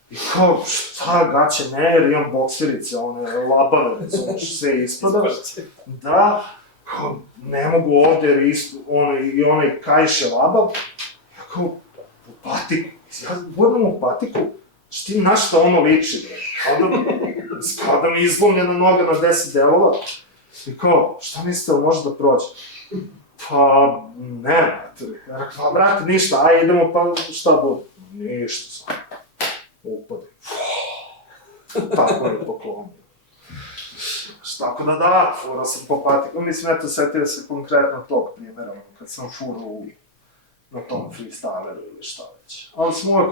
I kao, šta, gaće, ne, jer imam bokserice, one labave, razumiješ, sve ispada. Da, kao, ne mogu ovde, jer isto, onaj kajš je labav. Ja kao, u patiku, ja budem u patiku, ti na šta ono liči, bre? Kao da mi izlomljena noga na 10 delova. I kao, šta mislite, može da prođe? Pa, ne, brate. Ja rekao, brate, ništa, aj idemo, pa šta bude? Ništa sam. Upade. Tako je poklonio. Tako da, furao sam po patiku. Mislim, eto, setio se konkretno tog primjera, kad sam furao na tom freestyleru ili šta već. Ali sam uvek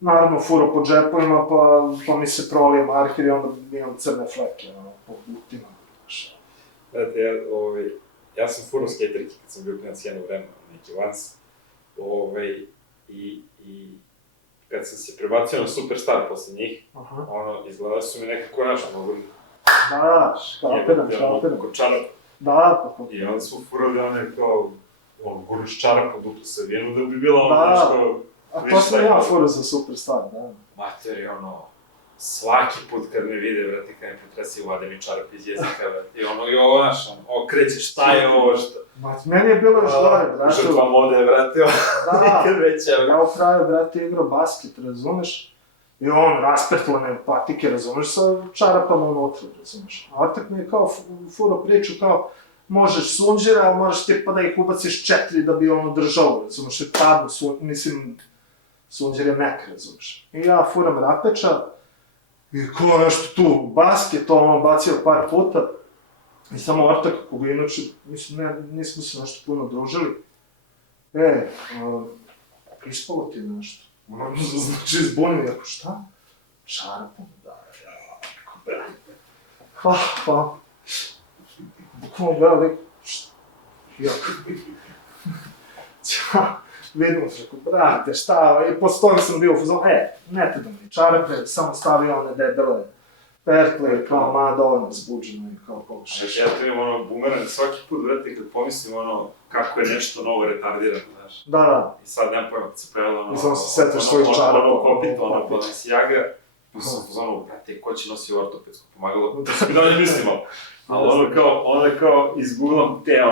naravno furao po džepovima, pa mi se prolije marker i onda imam crne fleke, po butima. Znate, ja sam furao skaterike kad sam bio klinac jedno vreme, neki Vans, i kad sam se prebacio na Superstar posle njih, izgledali su mi nekako naša, mogu li... Da, škaperam. Ko čarap. Da, I onda smo furali one kao, gurnuš čarap u duplu savijenu da bi bila ono nešto... A to sam ja furao za Superstar, da. Materi, svaki put kad me vide, vrati, kad me potresi uvade mi čarap iz jezika, vrati, okreće, šta je ovo, šta? Meni je bilo još gore, brate. Žrtva mode, vrati, nikad veća. Ja u kraju, brate, igrao basket, razumeš? I raspetlane patike, razumeš, sa čarapama unutra, razumeš? A Artak mi je kao furao priču, kao, možeš sunđere, ali moraš ti pa da ih ubaciš 4 da bi držalo, razumeš, jer padno, sunđer je mek, razumeš. I ja furam rapeča, i ko nešto tu, basket, bacio par puta, i samo Artak, koga inače, mislim, nismo se nešto puno družili, ispalo ti nešto. Znači, izbunio, jako šta? Čarapom, da, jako brate. Hvala. Bukvalno gledali, jako. Vidimo se, brate, šta, i posle toga sam bio u fazonu, ne te da mi čarape, samo stavio one debele pertle, kao dovoljno zbuđeno i kao pokušaš. Ja to imam bumerang, svaki put, brate, kad pomislim kako je nešto novo retardirano, znaš. Da. I sad nemam pojma, kad se pojavila I samo se setiš svojih čarapa. Kopito, Balenciaga, pa sam u fazonu, brate, ko će nosi ortopedsko pomagalo, to se mi dalje mislimo. Ali onda kao izguglam te,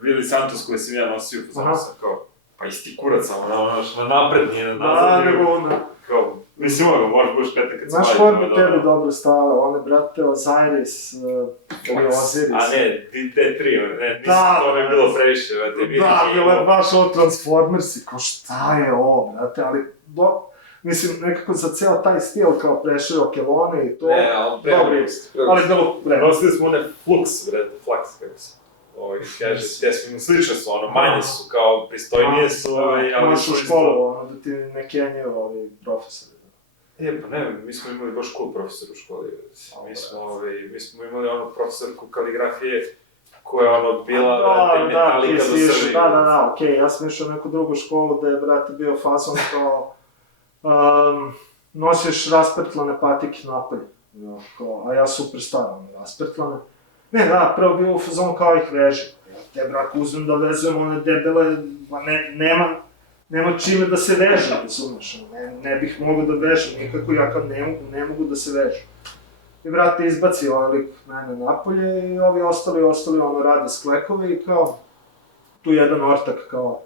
Vili Santos koje sam ja nosio, fazonu sam kao, pa isti kurac samo, na napred, nije na nazad. Da, nego onda. Kao, mislim, moraš budeš petak kad se znaš koje bi tebi dobro stale, one, brate, Osiris, ili Osiris. A ne, te tri, nisam to mi bilo previše, brate, bilo da, bilo je baš Transformersi, ko šta je ovo, brate, ali, mislim, nekako za ceo taj stil, kao prešao kelone i to, dobro, ali bilo prema. Nosili smo one Flux, brate, Flux, kako se. Kaže, te su slične su, manje su, kao pristojnije su, ali su u školu, da ti ne kenjaju profesori. Pa ne, mi smo imali baš cool profesor u školi. Mi smo imali profesorku kaligrafije koja je bila, brate, metalika do Srbije. Da, okej, ja sam išao u neku drugu školu da je, brate, bio fazon kao nosiš raspetlane patike napolje, a ja Superstar, raspetlane. Ne, da, prvo bio u fazonu kao ih veži. Te, brate, uzmem da vezujem one debele, nema čime da se vežem, razumeš, ne bih mogao da vežem nikako, ja kao ne mogu da se vežem. I, brate, izbaci ovaj lik mene napolje i ovi ostali rade sklekove i kao, tu jedan ortak kao,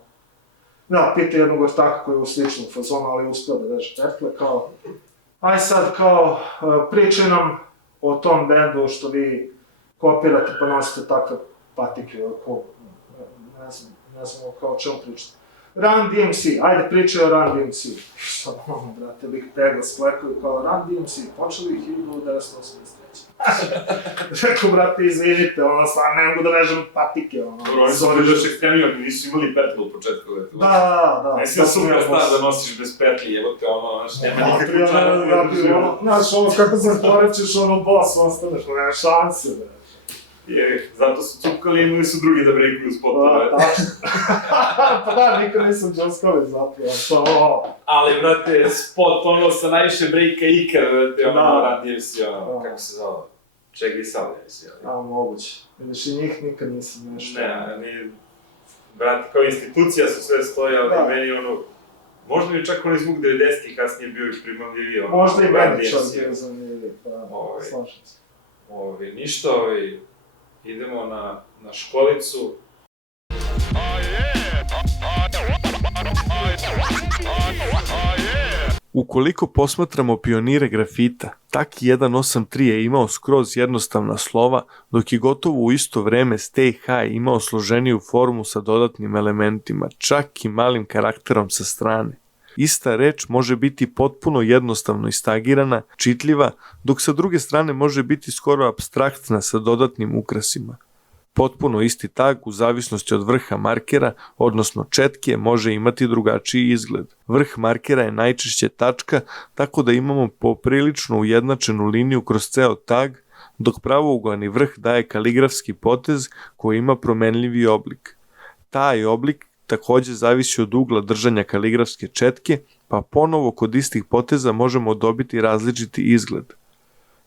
pita jednog ortaka koji je u sličnom fazonu, ali uspeo da veže pertle, kao, aj sad kao, pričaj nam o tom bendu što vi kopirate pa nosite takve patike, ne znam kao o čemu pričate. Run DMC, ajde pričaj o Run DMC. Šta brate, lik pegla sklekovi kao Run DMC, počeli ih 1983. Rekao, brate, izvinite, stvarno ne mogu da vežem patike, Oni su bili još ekstremni, nisu imali petle u početku. Da. Ne si Superstar da nosiš bez petli, jebote, nema nikakvu čarapu. Znaš, kako se porećeš, boss, ostaneš, nema šanse, brate. Zato su cupkali i imali su drugi da brekuju spotove. Pa da, nikad nisam džoskali zapravo, Ali, brate, spot ono sa najviše brejka ikad, brate, ono radio si, ono, kako se zove? Čega i sad, mislim. Moguće. Vidiš, i njih nikad nisam nešto. Ne, brate, kao institucija su sve stoji, ali meni ono, možda mi čak onaj zvuk 90-ih kasnije bio i primamljiviji, ono. Možda i meni čak bio zanimljiviji, pa slažem se. Ništa, idemo na školicu. Ukoliko posmatramo pionire grafita, Tak 183 je imao skroz jednostavna slova, dok je gotovo u isto vreme Stay High imao složeniju formu sa dodatnim elementima, čak i malim karakterom sa strane. Ista reč može biti potpuno jednostavno istagirana, čitljiva, dok sa druge strane može biti skoro apstraktna sa dodatnim ukrasima. Potpuno isti tag u zavisnosti od vrha markera, odnosno četke, može imati drugačiji izgled. Vrh markera je najčešće tačka, tako da imamo poprilično ujednačenu liniju kroz ceo tag, dok pravouglani vrh daje kaligrafski potez koji ima promenljivi oblik. Taj oblik takođe zavisi od ugla držanja kaligrafske četke, pa ponovo kod istih poteza možemo dobiti različiti izgled.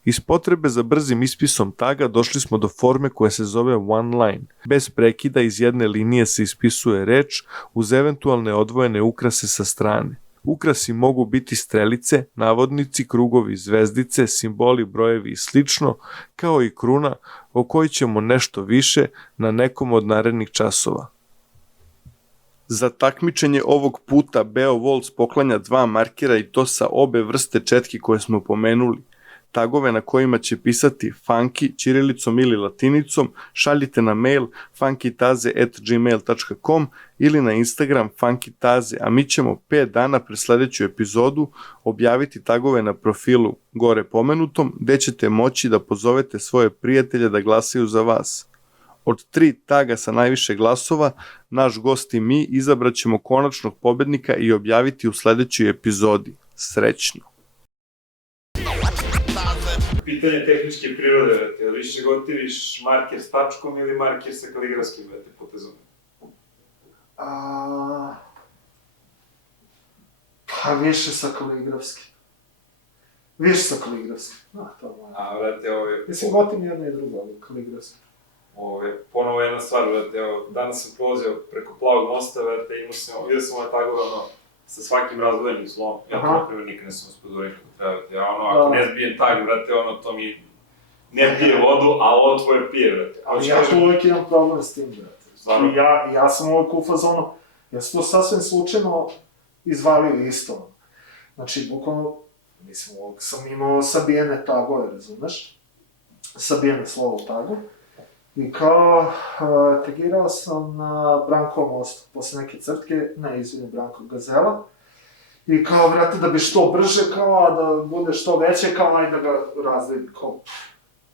Iz potrebe za brzim ispisom taga došli smo do forme koja se zove one line. Bez prekida iz jedne linije se ispisuje reč uz eventualne odvojene ukrase sa strane. Ukrasi mogu biti strelice, navodnici, krugovi, zvezdice, simboli, brojevi i slično, kao i kruna o kojoj ćemo nešto više na nekom od narednih časova. Za takmičenje ovog puta Beo Waltz poklanja 2 markera i to sa obe vrste četki koje smo pomenuli. Tagove na kojima će pisati funky ćirilicom ili latinicom šaljite na mail funkytaze@gmail.com ili na Instagram funkytaze, a mi ćemo 5 dana pre sledeću epizodu objaviti tagove na profilu gore pomenutom, gde ćete moći da pozovete svoje prijatelje da glasaju za vas. Od 3 taga sa najviše glasova, naš gost i mi izabrat ćemo konačnog pobednika i objaviti u sledećoj epizodi. Srećno! Pitanje tehničke prirode, vrati, ali više gotiviš marker s tačkom ili marker sa kaligrafskim, vrati, potezom? Pa više sa kaligrafskim. Više sa kaligrafskim. Vrati, Mislim, gotim jedno i drugo, ali kaligrafski. Ponovo jedna stvar, vrati, danas sam prolazio preko Plavog mosta, vrati, vidio sam ove tagove, sa svakim razdvojenim slovom. Ja to, na primjer, nikad ne sam uspodurio kako treba, vrati. Ako ne zbijem tag, vrati, to mi ne pije vodu, a ovo tvoje pije, vrati. Ali ja tu uvijek imam problem s tim, vrati. Stvarno? Ja sam uvijek u fazonu, ja sam to sasvim slučajno izvalio isto. Znači, bukvalno, mislim, uvijek sam imao sabijene tagove, razumeš? Sabijene slovo u tagu. I kao, tagirao sam na Brankovom mostu, posle neke crtke, Branko Gazela. I kao, vrati, da bi što brže, kao, da bude što veće, kao, ajde da ga razvijem, kao,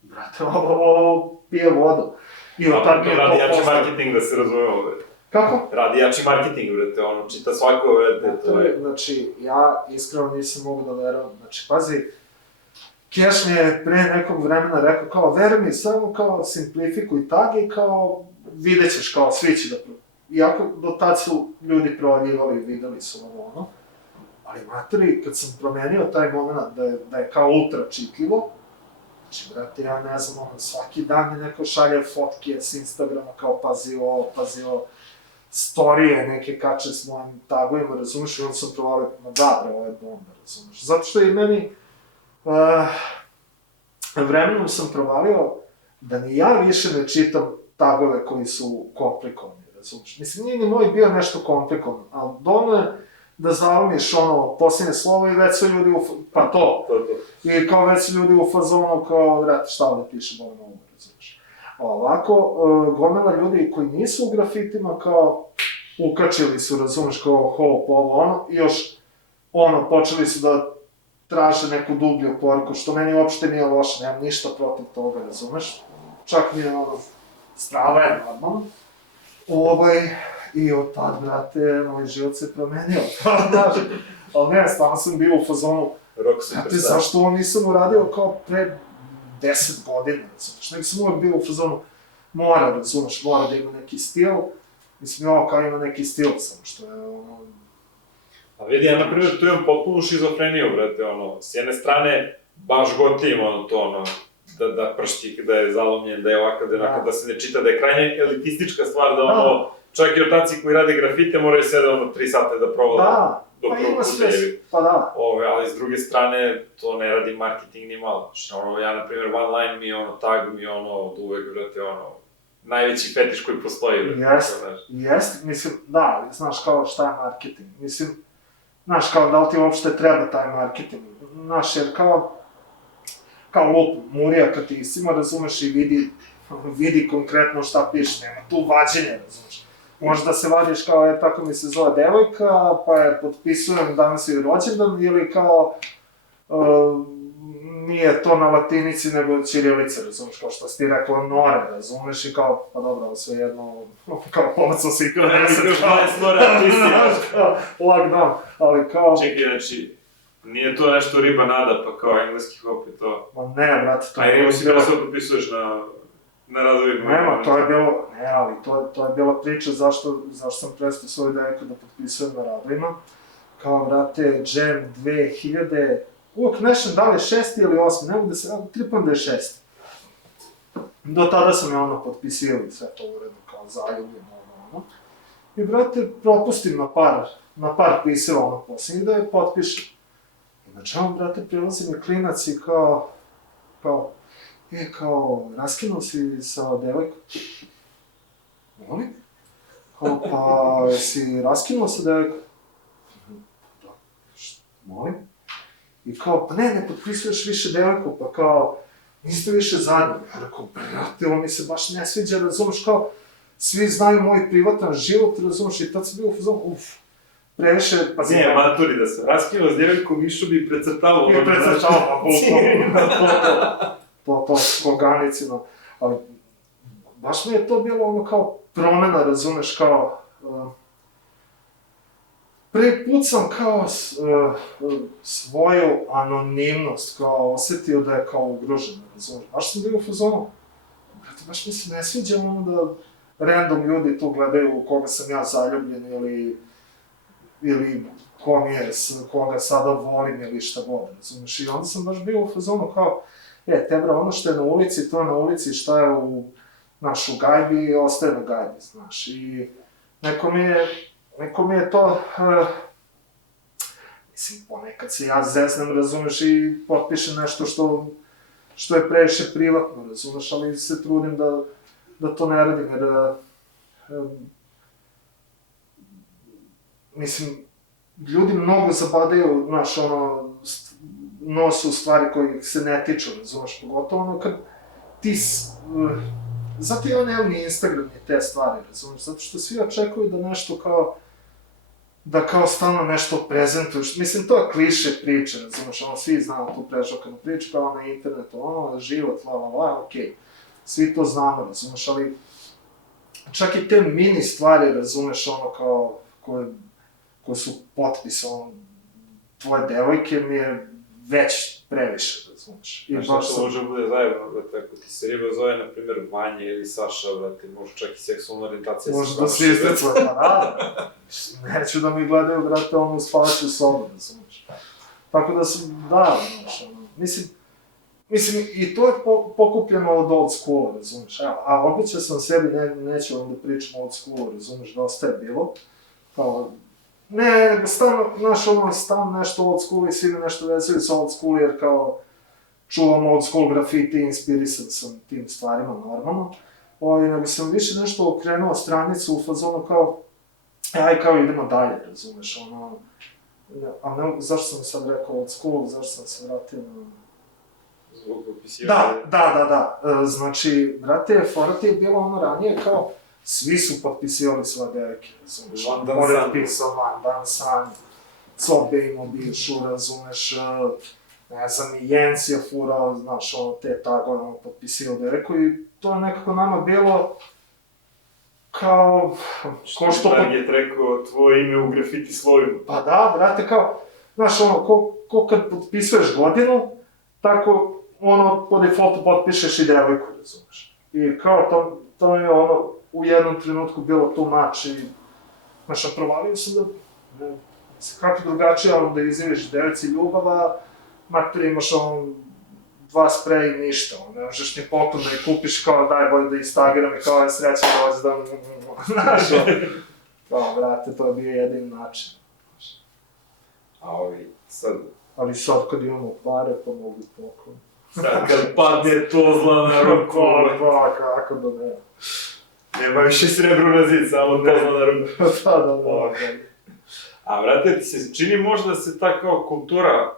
brate, ovo pije vodu. I od tad mi je to radi jači marketing, da se razumemo, vrati. Kako? Radi jači marketing, vrati, čita svako, vrati, to je... Znači, ja iskreno nisam mogu da verujem, znači, pazi, Keš mi je pre nekog vremena rekao, kao, veruj mi, samo kao simplifikuj tag i kao, vidjet ćeš, kao, svi će da prođe. Iako do tad su ljudi provaljivali i videli su ono, ali materi, kad sam promenio taj moment da je kao ultra čitljivo, znači, brate, ja ne znam, svaki dan mi neko šalje fotke s Instagrama, kao, pazi ovo, storije neke kače s mojim tagovima, razumiješ, i onda sam provalio, da, bre, ovo je bomba, razumiješ. Zato što i meni, vremenom sam provalio da ni ja više ne čitam tagove koji su komplikovani, razumiješ. Mislim, nije ni moj bio nešto komplikovan, ali dovoljno je da zalomiš posljednje slovo i već su ljudi pa to. I kao već su ljudi u fazonu, kao, vrati, šta ovdje piše, bolno ovo, razumiješ. Ovako, gomila ljudi koji nisu u grafitima, kao, ukačili su, razumiješ, kao, hop, ovo, i još, počeli su da traže neku dublju poruku, što meni uopšte nije loše, nemam ništa protiv toga, razumeš? Čak mi je strava je normalno. I od tad, brate, moj život se promenio, znaš. Ali ne, stvarno sam bio u fazonu, brate, zašto ovo nisam uradio kao pre 10 godina, razumeš? Nego sam uvijek bio u fazonu, mora, razumeš, mora da ima neki stil. Mislim, ovo kao ima neki stil, samo što je ono... A vidi, ja, na primjer, tu imam potpunu šizofreniju, brate, ono, s jedne strane, baš gotivim, ono, to, ono, da pršti, da je zalomljen, da je ovakav, da je onakav, da se ne čita, da je krajnje elitistička stvar, da, ono, čak i ortaci koji rade grafite moraju sede, ono, 3 sata da provode do prvog puta, pa da. Ali s druge strane, to ne radi marketing ni malo. Ono, ja, na primjer, one line mi je, ono, tag mi je, ono, od uvek, brate, ono, najveći fetiš koji postoji, brate. Jeste, mislim, da, znaš kao šta je marketing, mislim, znaš kao da li ti uopšte treba taj marketing, znaš, jer kao lup, Murija kad ti isima, razumeš, i vidi konkretno šta piše, nema tu vađenja, razumeš. Možda se vadiš kao, tako mi se zove devojka, pa je potpisujem danas je rođendan, ili kao, nije to na latinici, nego ćirilica, razumeš, kao što si ti rekla, Nore, razumeš, i kao, pa dobro, sve jedno, kao pomacao si kao 10, kao, lag dan, ali kao... Čekaj, znači, nije to nešto riba nada, pa kao engleski hop i to... Ma ne, brate, to je... Ajde, si bilo sve potpisuješ na radovima. Nema, to je bilo, ne, ali to je bila priča zašto sam prestao svoju devojku da potpisujem na radovima. Kao, brate, Jam 2000... Uvijek nešem da li je 6. ili 8. Ne mogu da se... Tripam da je 6. Do tada sam je ono potpisivali sve to uredno, kao zaljubljeno, ono. I, brate, propustim na par piseva ono posljednji da je potpišem. I na čemu, brate, prilazi mi klinac i kao, raskinuo si sa devojkom? Molim? Kao, pa, si raskinuo sa devojkom? Da, molim? I kao, pa ne potpisuješ više devojku, pa kao, niste više zajedno. Ja rekao, brate, ovo mi se baš ne sviđa, razumeš, kao, svi znaju moj privatan život, razumeš, i tad sam bio u fazonu, previše, pa znam... Nije, maturi, da se raskinuo s devojkom, išao bi precrtavao. I precrtavao, to, sloganicima, ali baš mi je to bilo ono kao promena, razumeš, kao... Prvi put sam kao svoju anonimnost kao osjetio da je kao ugrožena, razumeš, baš sam bio u fazonu, brate, baš mi se ne sviđa ono da random ljudi tu gledaju koga sam ja zaljubljen ili koga sada volim ili šta god, razumeš, i onda sam baš bio u fazonu kao, tebra, ono što je na ulici, to je na ulici, šta je u gajbi, ostaje na gajbi, znaš, i neko mi je to, mislim, ponekad se ja zeznem, razumeš, i potpišem nešto što je previše privatno, razumeš, ali se trudim da to ne radim, jer, mislim, ljudi mnogo zabadaju, znaš, ono, nosu stvari koji se ne tiču, razumeš, pogotovo ono kad ti, zato ja nemam ni Instagram ni te stvari, razumeš, zato što svi očekuju da nešto kao, da kao stalno nešto prezentuješ, mislim, to je kliše priče, razumeš, ono, svi znamo tu prežokanu priču, kao na internetu, ono, život, okej, svi to znamo, razumeš, ali čak i te mini stvari, razumeš, ono, kao, koje su potpis, ono, tvoje devojke mi je već previše, razumeš. Znaš šta to može bude zajebano, brate, ako ti se riba zove, na primjer, Vanja ili Saša, brate, može čak i seksualna orijentacija se može da svi izdecla, pa da, neću da mi gledaju, brate, ono, u spavaću sobu, razumeš. Tako da sam, da, znaš, ono, mislim, i to je pokupljeno od old school, razumeš, a običao sam sebi, neću vam da pričam old school, razumeš, dosta je bilo, kao, ne, nego stalno nešto old school i svi me nešto vezaju sa old school, jer kao čuvam old school grafiti i inspirisan sam tim stvarima, normalno. Nego sam više nešto okrenuo stranicu u fazonu kao, kao idemo dalje, razumeš, ono... A ne, zašto sam sad rekao old school, zašto sam se vratio na... Zbog potpisivanja. Da. Znači, brate, fora ti je bilo ono ranije kao, svi su potpisivali svoje devojke, razumeš, Moret pisao Van Dan San, Cobe imao bivšu, razumeš, ne znam, i Jens je furao, znaš, ono, te tagove, ono, potpisivao devojku i to je nekako nama bilo kao... Što target rekao, tvoje ime u grafiti slovima. Pa da, brate, kao, znaš, ono, ko kad potpisuješ godinu, tako, ono, po defaultu potpišeš i devojku, razumeš. I kao to mi je ono, u jednom trenutku bilo tu mač i, znaš, provalio sam da, kako drugačije, ono, da izjaviš deveci ljubava, materi imaš ono, 2 spreja i ništa, ono, ne možeš ni poklon da ih kupiš, kao daj bolje da istagiram i kao je sreća rođendan, znaš, kao, brate, to je bio jedin način. A sad... Ali sad kad imamo pare, pa mogu poklon. Sad kad padne to zla na ruku, Pa, kako da ne. nema više srebru na zid, samo to zla na ruku. Da. A vrate, ti se čini možda da se ta kao kultura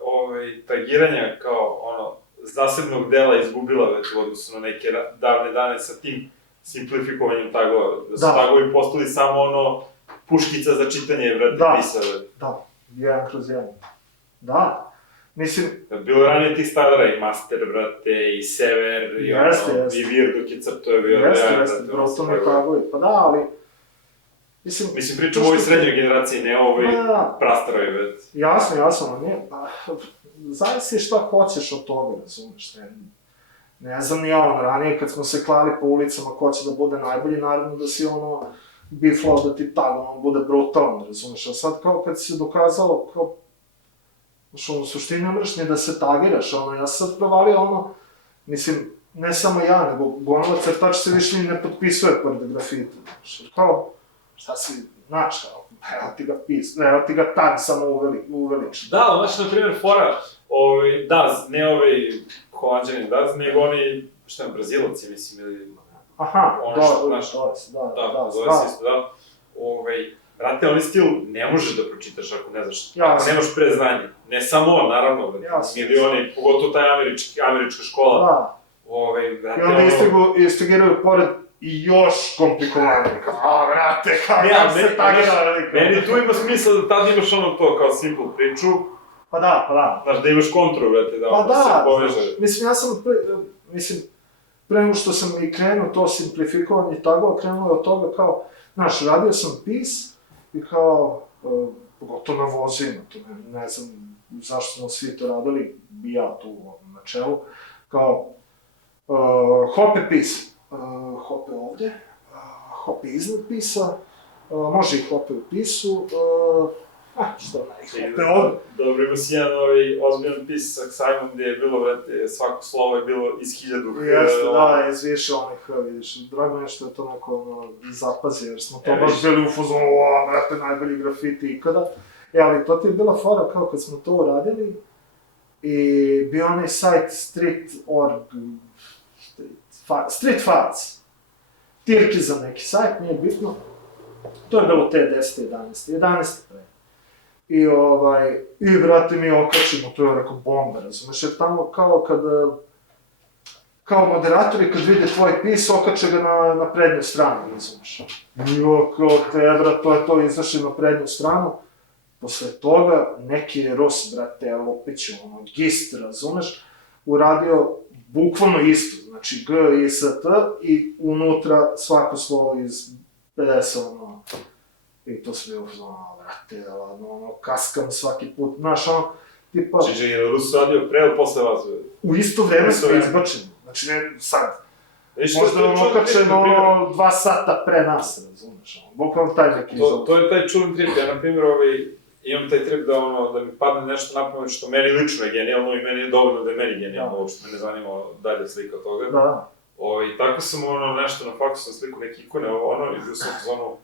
tagiranja kao ono zasebnog dela izgubila već u odnosu na neke davne dane sa tim simplifikovanjem tagova, da su tagovi postali samo ono puškica za čitanje, vrate, pisa. Da, 1/1. Da. Mislim... Bilo ranije tih stavara i Master, brate, i Sever, i ono, i Vir dok je crto je bio... Jeste, brotovni tagovi, pa da, ali... Mislim, pričam o ovoj srednjoj generaciji, ne o ovoj prastarovi, brate. Jasno, nije, pa... Zavisi šta hoćeš od toga, razumeš, ne znam ni ja, ono, ranije kad smo se klali po ulicama ko će da bude najbolji, naravno da si ono... biflao da ti tag, ono, bude brutalno, razumeš, a sad kao kad si se dokazalo, kao... Znaš, ono, u suštini ne moraš ni da se tagiraš, ono, ja sam sad provalio, ono, mislim, ne samo ja, nego gonova crtač se više ni ne potpisuje pored grafita, znaš, jer kao, šta si, znaš, kao, evo ti ga tag samo uvelič. Da, znaš, na primjer, fora, Daz, ne holanđanin Daz, nego oni, šta je, Brazilac, mislim, ili... Aha, zove se isto, da. Brate, onaj stil ne možeš da pročitaš ako ne znaš, ako nemaš preznanje. Ne samo on, naravno, milioni, pogotovo taj američka škola. Da. I onda istigiraju pored i još komplikovanije. Brate, kako se tagira veliko. Meni tu ima smisla da tad imaš ono to kao simple priču. Pa da. Znaš, da imaš kontru, brate, da se poveže. Mislim, ja sam, pre nego što sam i krenuo to simplifikovanje tagova, krenuo je od toga kao, znaš, radio sam pis i kao, pogotovo na vozima, to ne znam zašto smo svi to radili, bi ja tu na čelu, kao, hope pis, hope ovde, hope iznad pisa, može i hope u pisu, što ne, hope ovde. Dobro, ima si jedan ozbiljan pis sa Ksajmom gde je bilo, vrete, svako slovo je bilo iz 1000. Jeste, da, iz više onih, vidiš, drago je što je to neko zapazi, jer smo to baš bili u fazonu, brate, najbolji grafiti ikada. Ali to ti je bila fora kao kad smo to uradili i bio onaj sajt Street Farts, tirki za neki sajt, nije bitno. To je bilo te 11. pre. I brate, mi okačimo, to je rekao bomba, razumeš, jer tamo kao moderatori kad vide tvoj pis, okače ga na prednju stranu, razumeš. Kao te, brat, to izašli na prednju stranu. Posle toga, neki Ros, brate, Lopić, Gist, razumeš, uradio bukvalno isto, znači G, I, S, T i unutra svako slovo iz 50, i to sve brate, kaskam svaki put, znaš, tipa... Čiže je Rus radio pre ili posle vas? U isto vreme smo izbačeni, znači ne sad. Možda je okačeno 2 sata pre nas, razumeš, bukvalno taj neki izvod. To je taj čudan trip, ja na primjer imam taj trip da mi padne nešto na pamet što meni lično je genijalno i meni je dovoljno da je meni genijalno, uopšte me ne zanima dalje slika od toga. Da. I tako sam nešto na faksu sam sliku neke ikone, i bio sam u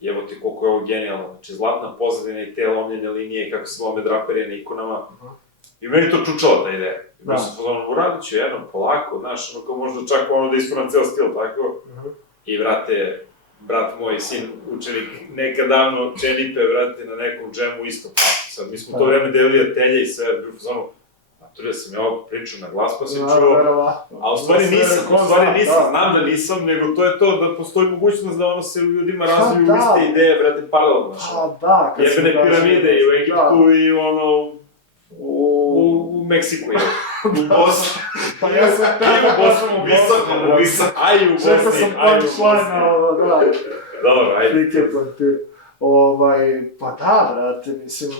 jebote koliko je ovo genijalno, znači zlatna pozadina i te lomljene linije i kako se lome draperije na ikonama. I meni to čučala ta ideja. I bio sam pozvano, uradit ću jednom, polako, znaš, kao možda čak da ispuram ceo stil, tako. I vrate, brat moj, sin, učenik, nekad davno čenipe, vrate, na nekom džemu isto, pa, sad, mi smo u to vreme delili atelje i sve, bio pozvano, maturio sam ja ovo priču na glas, pa sam čuo, a u stvari nisam, znam da nisam, nego to je to da postoji mogućnost da se u ljudima razviju iste ideje, brate, paralelno, da, jebene piramide i u Egiptu i u Meksiku je. U Bosni. Pa ja sam u Visokom, a i u Bosni. Čekao sam punchline, da. Dobro, ajde. Pa da, brate, mislim,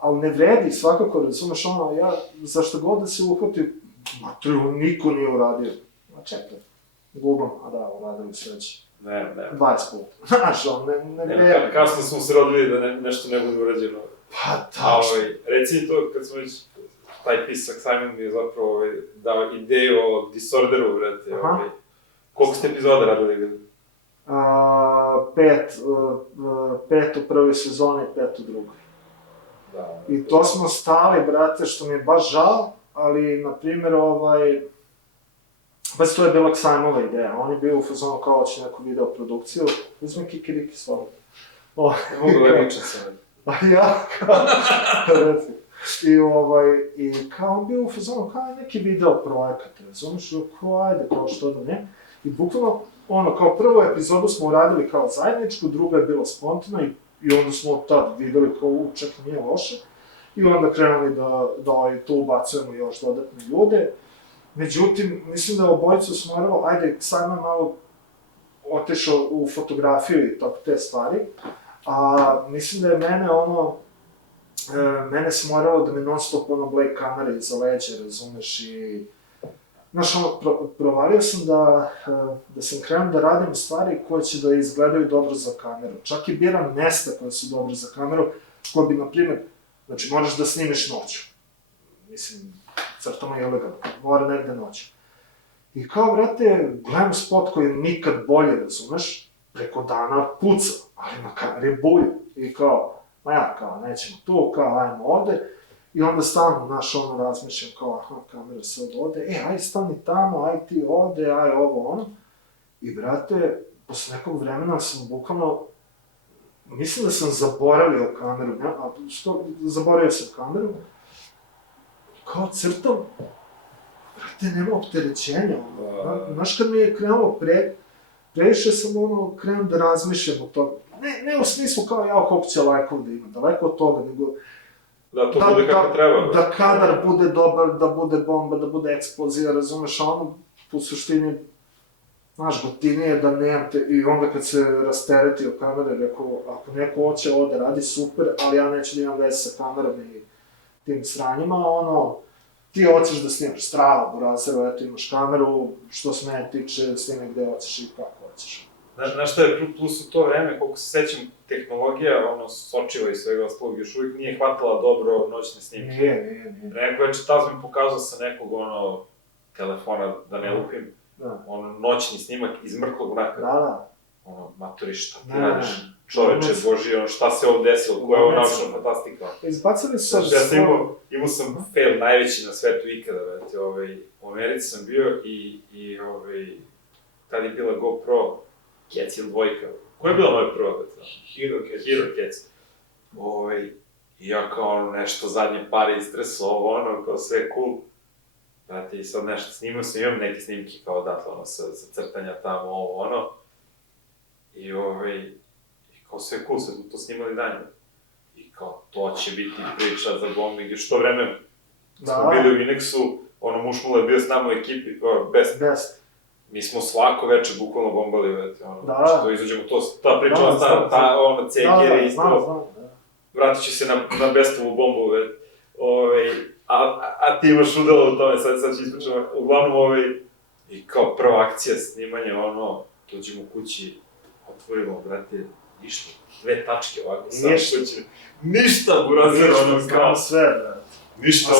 ali ne vredi, svakako, razumeš, ja, zašto god da se uhvati, niko nije uradio. Ma čekaj, Gubom, a da, uradili su već Ne. 20 puta. Znaš, on ne bije. Kasno smo se rodili da nešto ne bude urađeno. Pa, A tačno. reci mi to, kad smo već, taj pisak Simon mi je zapravo dao ideju o Disorderu, brate, koliko ste epizoda radili? 5 u prvoj sezoni i 5 u drugoj. Da. I to smo stali, brate, što mi je baš žao, ali, na primjer, baš to je bila Simova ideja. On je bio u fazonu kao hoće neku video produkciju, uzmi kikiriki slobodno. Ne mogu da ličam sam. A ja, reci. I kao on bio u fazonu, kao neki video projekat, razumiješ, kao ajde, kao što da ne. I bukvalno, kao prvu epizodu smo uradili kao zajedničku, druga je bila spontana i onda smo tad videli kao čak nije loše. I onda krenuli da tu ubacujemo još dodatne ljude. Međutim, mislim da obojicu smo moralo, ajde, sad nam malo otišao u fotografiju i te stvari. A mislim da je mene se moralo da mi non stop blake kamere iza leđa, razumeš, i... Znaš, provalio sam da sam krenuo da radim stvari koje će da izgledaju dobro za kameru. Čak i biram mesta koje su dobre za kameru, koje bi, na primjer, znači, moraš da snimiš noću. Mislim, crtano je ilegalno, mora negde noću. I kao, brate, gledam spot koji nikad bolje, razumeš, preko dana puca, ali na kameri bulju. I kao, nećemo tu, kao, ajmo ovde. I onda stalno, znaš, razmišljam kao, kamera sad ovde, ajde stani tamo, ajde ti ovde, ajde ovo, I, brate, posle nekog vremena sam bukvalno, mislim da sam zaboravio kameru, zaboravio sam kameru, kao crtam, brate, nema opterećenja, Znaš, kad mi je krenulo previše sam, krenuo da razmišljam o toga. Ne u smislu kao koliko će lajkova da ima, daleko od toga, nego Da to bude kako treba. Da kadar bude dobar, da bude bomba, da bude eksplozija, razumeš, u suštini, znaš, gotivnije da nemam te, i onda kad se rasteretio kamere, rekao, ako neko hoće ovo da radi, super, ali ja neću da imam veze sa kamerom i tim sranjima, ti hoćeš da snimaš strava, burazeru, eto imaš kameru, što se mene tiče, snimaj gde hoćeš i kako hoćeš. Znaš šta je plus u to vreme, koliko se sećam, tehnologija, sočiva i svega ostalog, još uvijek nije hvatala dobro noćne snimke. Nije. Neko već tad mi pokazao sa nekog, telefona, da ne lupim, noćni snimak iz mrklog mraka. Da. Matori, šta ti radiš? Čoveče, Boži, šta se ovo desilo, koja je ovo naučna fantastika? Izbacili su sad... Znaš, ja imao sam fail najveći na svetu ikada, vete, u Americi sam bio i tad je bila GoPro Cats ili dvojka. Koja je bila moja prva, vete? Hero Cats. I ja kao nešto zadnje pare istresao, kao sve cool. Znate, i sad nešto snimao sam, imam neke snimke kao odatle, sa crtanja tamo, I kao sve cool, sve smo to snimali danje. I kao, to će biti priča za bombing, još to vreme smo bili u Inexu, mušmula je bio s nama u ekipi, Best. Mi smo svako večer bukvalno bombali, vete, što izađemo, ta priča ostana, cegere i to. Vratit ću se na Bestovu bombu, vete. A ti imaš udelo u tome, sad ću ispričati, uglavnom i kao prva akcija snimanja, dođemo kući, otvorimo, brate, išlo, 2 tačke ovako, sam kući, ništa burazero, kao sve, brate. Ništa,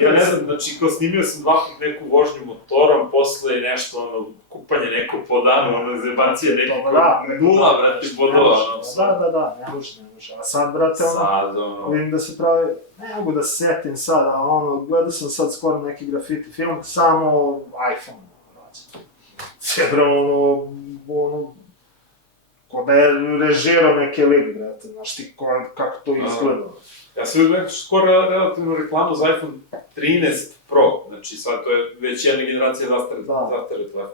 ja ne znam, znači, kao snimio sam 2 put neku vožnju motorom, posle nešto, kupanje neko po danu, zebancije neko, 0, brate, bodova, Da, ne može. A sad, brate, vidim da se pravi, ne mogu da se setim sad, a gledao sam sad skoro neki grafiti film, samo iPhone, brate. Cedra, ko da je režirao neki lik, brate, znaš ti kako to izgleda. Ja sam vidio skoro relativnu reklamu za iPhone 13 Pro, znači sad to je već jedna generacija zastare telefona.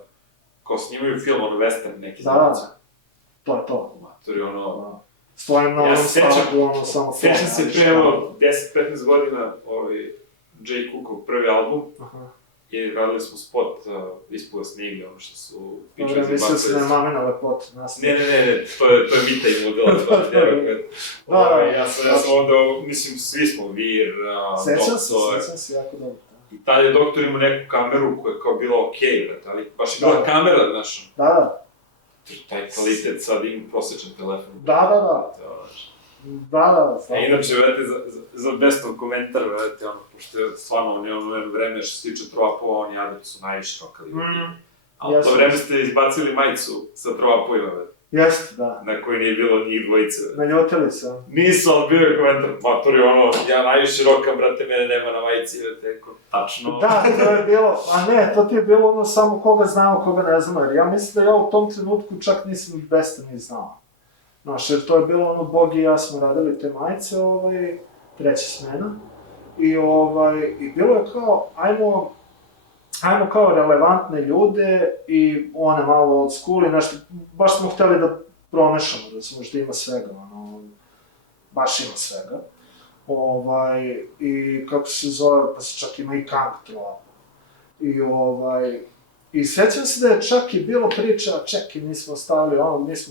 Kao snimaju film, western neki zadaci. To je to. Matori, Stojim na onom stavku, samo... Sećam se pre 10-15 godina, Jay Cookov prvi album, i radili smo spot, ispod snimili, što su... Dobre, mislio se da je mamina lepota. Ne, to je Vita i modela, ja sam ovdje, mislim, svi smo Vir, Sećam se jako dobro. I tad je doktor imao neku kameru koja je kao bila okej, brate, ali baš je bila kamera, znaš, Da, taj kvalitet sad ima prosječan telefon. da. E, inače, brate, za bestov komentar, brate, ono, pošto je stvarno, on je ono vreme što se tiče Troapova, oni Adep su najviše rokali. Ali u to vreme ste izbacili majicu sa Troapovima, brate. Jeste, da. Na kojoj nije bilo njih dvojice. Naljutili se. Nisu, ali bio je komentar, matori, ono, ja najviše rokam, brate, mene nema na majici, brate, tačno. Da, to je bilo, a ne, to ti je bilo ono samo koga znamo, koga ne znamo, jer ja mislim da ja u tom trenutku čak nisam Besta ni znao. Znaš, jer to je bilo ono, Bog i ja smo radili te majice, treća smena, i bilo je kao, ajmo kao relevantne ljude i one malo od skuli, nešto, baš smo hteli da promešamo, da ima svega, baš ima svega. I kako se zove, pa se čak ima i Kang Troa. I sjećam se da je čak i bilo priča, čekaj, nismo stavili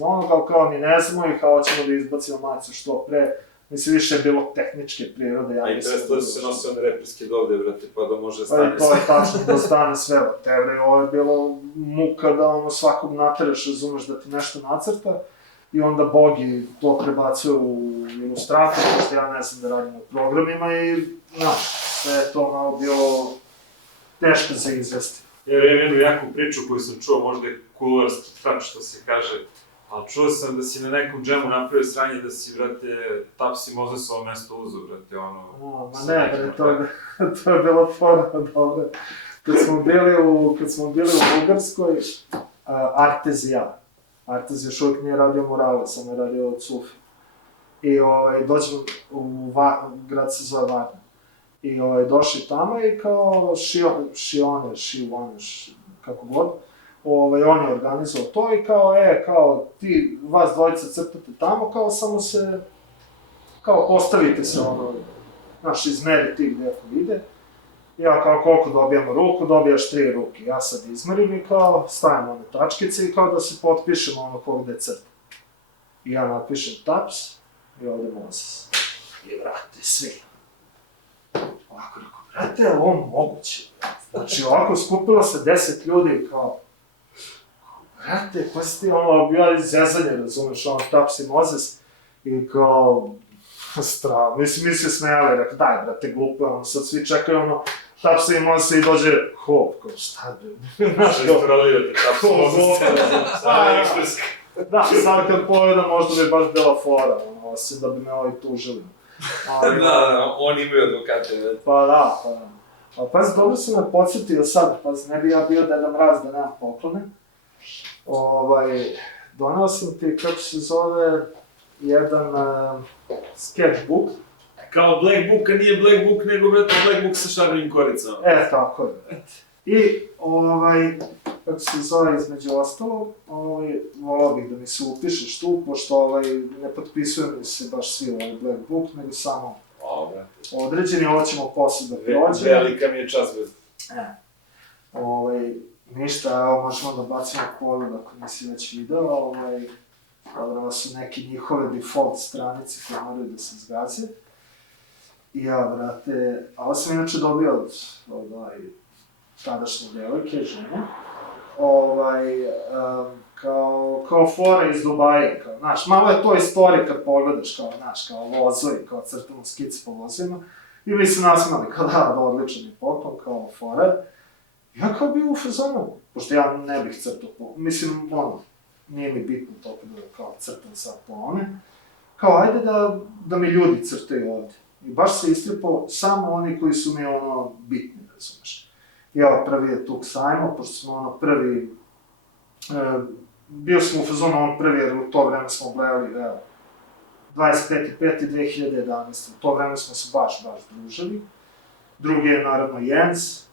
onoga, kao ni ne znamo i kao ćemo da izbacimo majicu što pre. Mislim, više je bilo tehničke prirode. A i prestali su se nositi one repriske dovde, brate, pa da može stane stane sve. Pa i to je tačno, da stane sve. Tebe, ovo je bilo muka da svakog natereš, razumeš, da ti nešto nacrta. I onda Bogi to prebacuje u Illustrator, pošto ja ne znam da radim u programima i, znaš, sve je to malo bilo teško za izvesti. Ja imam jednu jaku priču koju sam čuo, možda je kuloarski trap što se kaže, ali čuo sam da si na nekom džemu napravio sranje da si, brate, Tapsi Mozesovo mesto uzo, brate, ono... Ma ne, bre, to je bilo fora, dobro. Kad smo bili u Bugarskoj, Artez još uvijek nije radio murale, samo je radio od Sufi. I dođem u grad se zove Varna. I došli tamo i kao Šione, kako god, on je organizovao to i kao ti, vas dvojica crtate tamo, kao samo se, kao postavite se znaš, izmeri ti gde ako ide. Ja kao koliko dobijamo ruku, dobijaš 3 ruke. Ja sad izmerim i kao stavim one tačkice i kao da se potpišemo kog gde crta. I ja napišem Taps i ovde Mozes. I vrate, svi. Ovako rekao, brate, je li ovo moguće? Znači, ovako skupilo se 10 ljudi i kao, brate, pa si ti bio izrezanje, razumeš, Taps i Mozes. I kao, strano, mi se smijali, rekao, daj, brate, glupo, sad svi čekaju, Taps i Mozes i dođe hop, kao, šta bi? Znaš, isprolirate Taps i Mozes, sada ekspres. Da, sad kad povedam, možda bi baš bila fora, osim da bi me ovi tužili. Da, oni imaju advokate, ne? Pa da. Ali pazi, dobro si me podsjetio sad, pazi, ne bi ja bio Deda Mraz da nemam poklone. Donao sam ti, kako se zove, jedan sketchbook. Kao Black Book, a nije Black Book, nego Black Book sa šarnim koricama. Tako je. I, kako se zove između ostalog, volao bih da mi se upišeš tu, pošto ne potpisujem mi se baš svi u Black Book, nego samo određeni, ovo ćemo posle da prođemo. Velika mi je čast, bez. Ništa, evo možemo da bacimo pogled ako nisi već video, ovo su neke njihove default stranice koje moraju da se zgaze. I ja, brate, a ovo sam inače dobio od tadašnje devojke, žene, kao fora iz Dubaja, kao, znaš, malo je to istorija kad pogledaš, kao, znaš, kao vozovi, kao crtamo skice po vozima, i mi se nasmali, kao da, odličan je poklon, kao fora. Ja kao bio u fazonu, pošto ja ne bih crtao mislim, nije mi bitno to kada kao crtam sad po one, kao, ajde da mi ljudi crtaju ovde. I baš se istripao samo oni koji su mi bitni, razumeš. I evo, prvi je Tuk Sajmo, pošto smo prvi, bio sam u fazonu prvi, jer u to vreme smo gledali, evo, 25.5.2011. U to vreme smo se baš družili. Drugi je naravno Jens,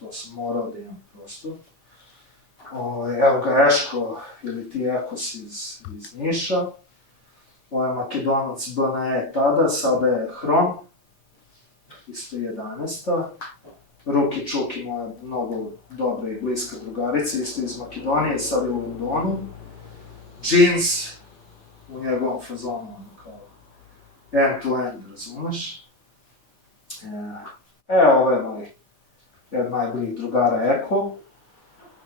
to sam morao da imam prosto. Evo ga Eško, ili ti Ekos iz Niša. Ovo je Makedonac BNE tada, sada je Hrom, isto 11. Ruki Čuki, moja mnogo dobra i bliska drugarica, isto iz Makedonije, sad je u Londonu. Jeans, u njegovom fazonu, kao end to end, razumeš? Ovo je moj jedan najboljih drugara Eko,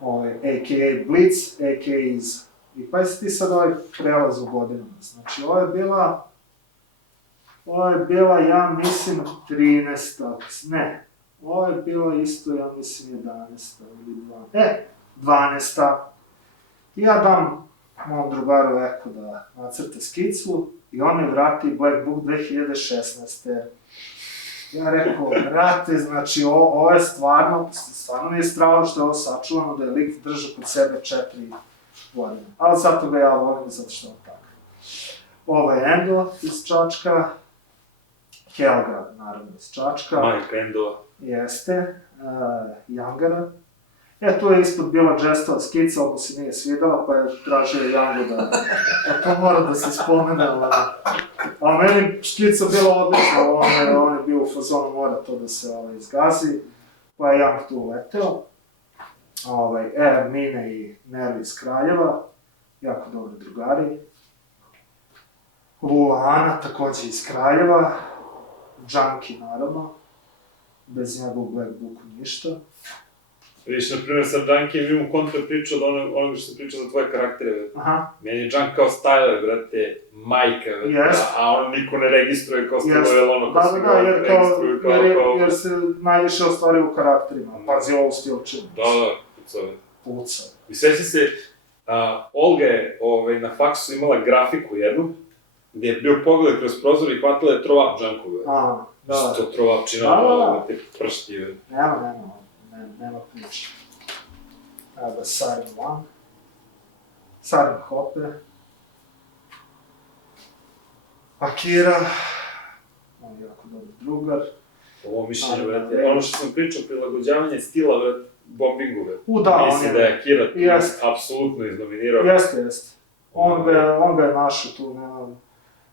a.k.a. Blitz, a.k.a. iz... I pa si ti sad ovaj prelaz u godinama. Znači, ovo je bila, ja mislim, 13. Ne, ovo je bila isto, ja mislim, 11. ili 12. I ja dam mom drugaru Eko da nacrta skicu i on mi vrati Black Book 2016. Ja rekao, brate, znači, ovo je stvarno mi je strano što je ovo sačuvano, da je lik držao kod sebe 4 godine. Ali zato ga ja volim, zato što je tako. Ovo je Endo iz Čačka, Helga, naravno, iz Čačka. Mike Endo. Jeste, Jangara. Tu je ispod bila Džestova skica, ovo se nije svidala, pa je tražio Jangu da to mora da se spomene. A meni škica bila odlična, on je bio u fazonu, mora to da se izgazi, pa je Jang tu uleteo. Mine i Neli iz Kraljeva, jako dobri drugari. Lula Ana, takođe iz Kraljeva. Junkie, naravno, bez njegovog Black Booku ništa. Vidiš, na primjer, sa Junkijem imamo kontra priču od onoga što sam pričao za tvoje karaktere. Meni je Junk kao styler, brate, majka, a ono niko ne registruje kao stilove, ono ko se ga registruju kao... Jer se najviše ostvari u karakterima, pazi ovo stilčinu. Da, pucove. Pucove. I sveća se, Olga je na faksu imala grafiku jednu, gdje je bio pogled kroz prozor i hvatila je throw up Junkove. Da. Što throw up čina, da te pršti. Nema priče. Evo da Siren One. Siren Hoppe. Akira. On je jako dobar drugar. Ovo mišljenje, brate, ono što sam pričao, prilagođavanje stila, brate, bombingu, brate. Mislim da je Akira tu apsolutno iznominirao. Jeste. On ga je našao tu,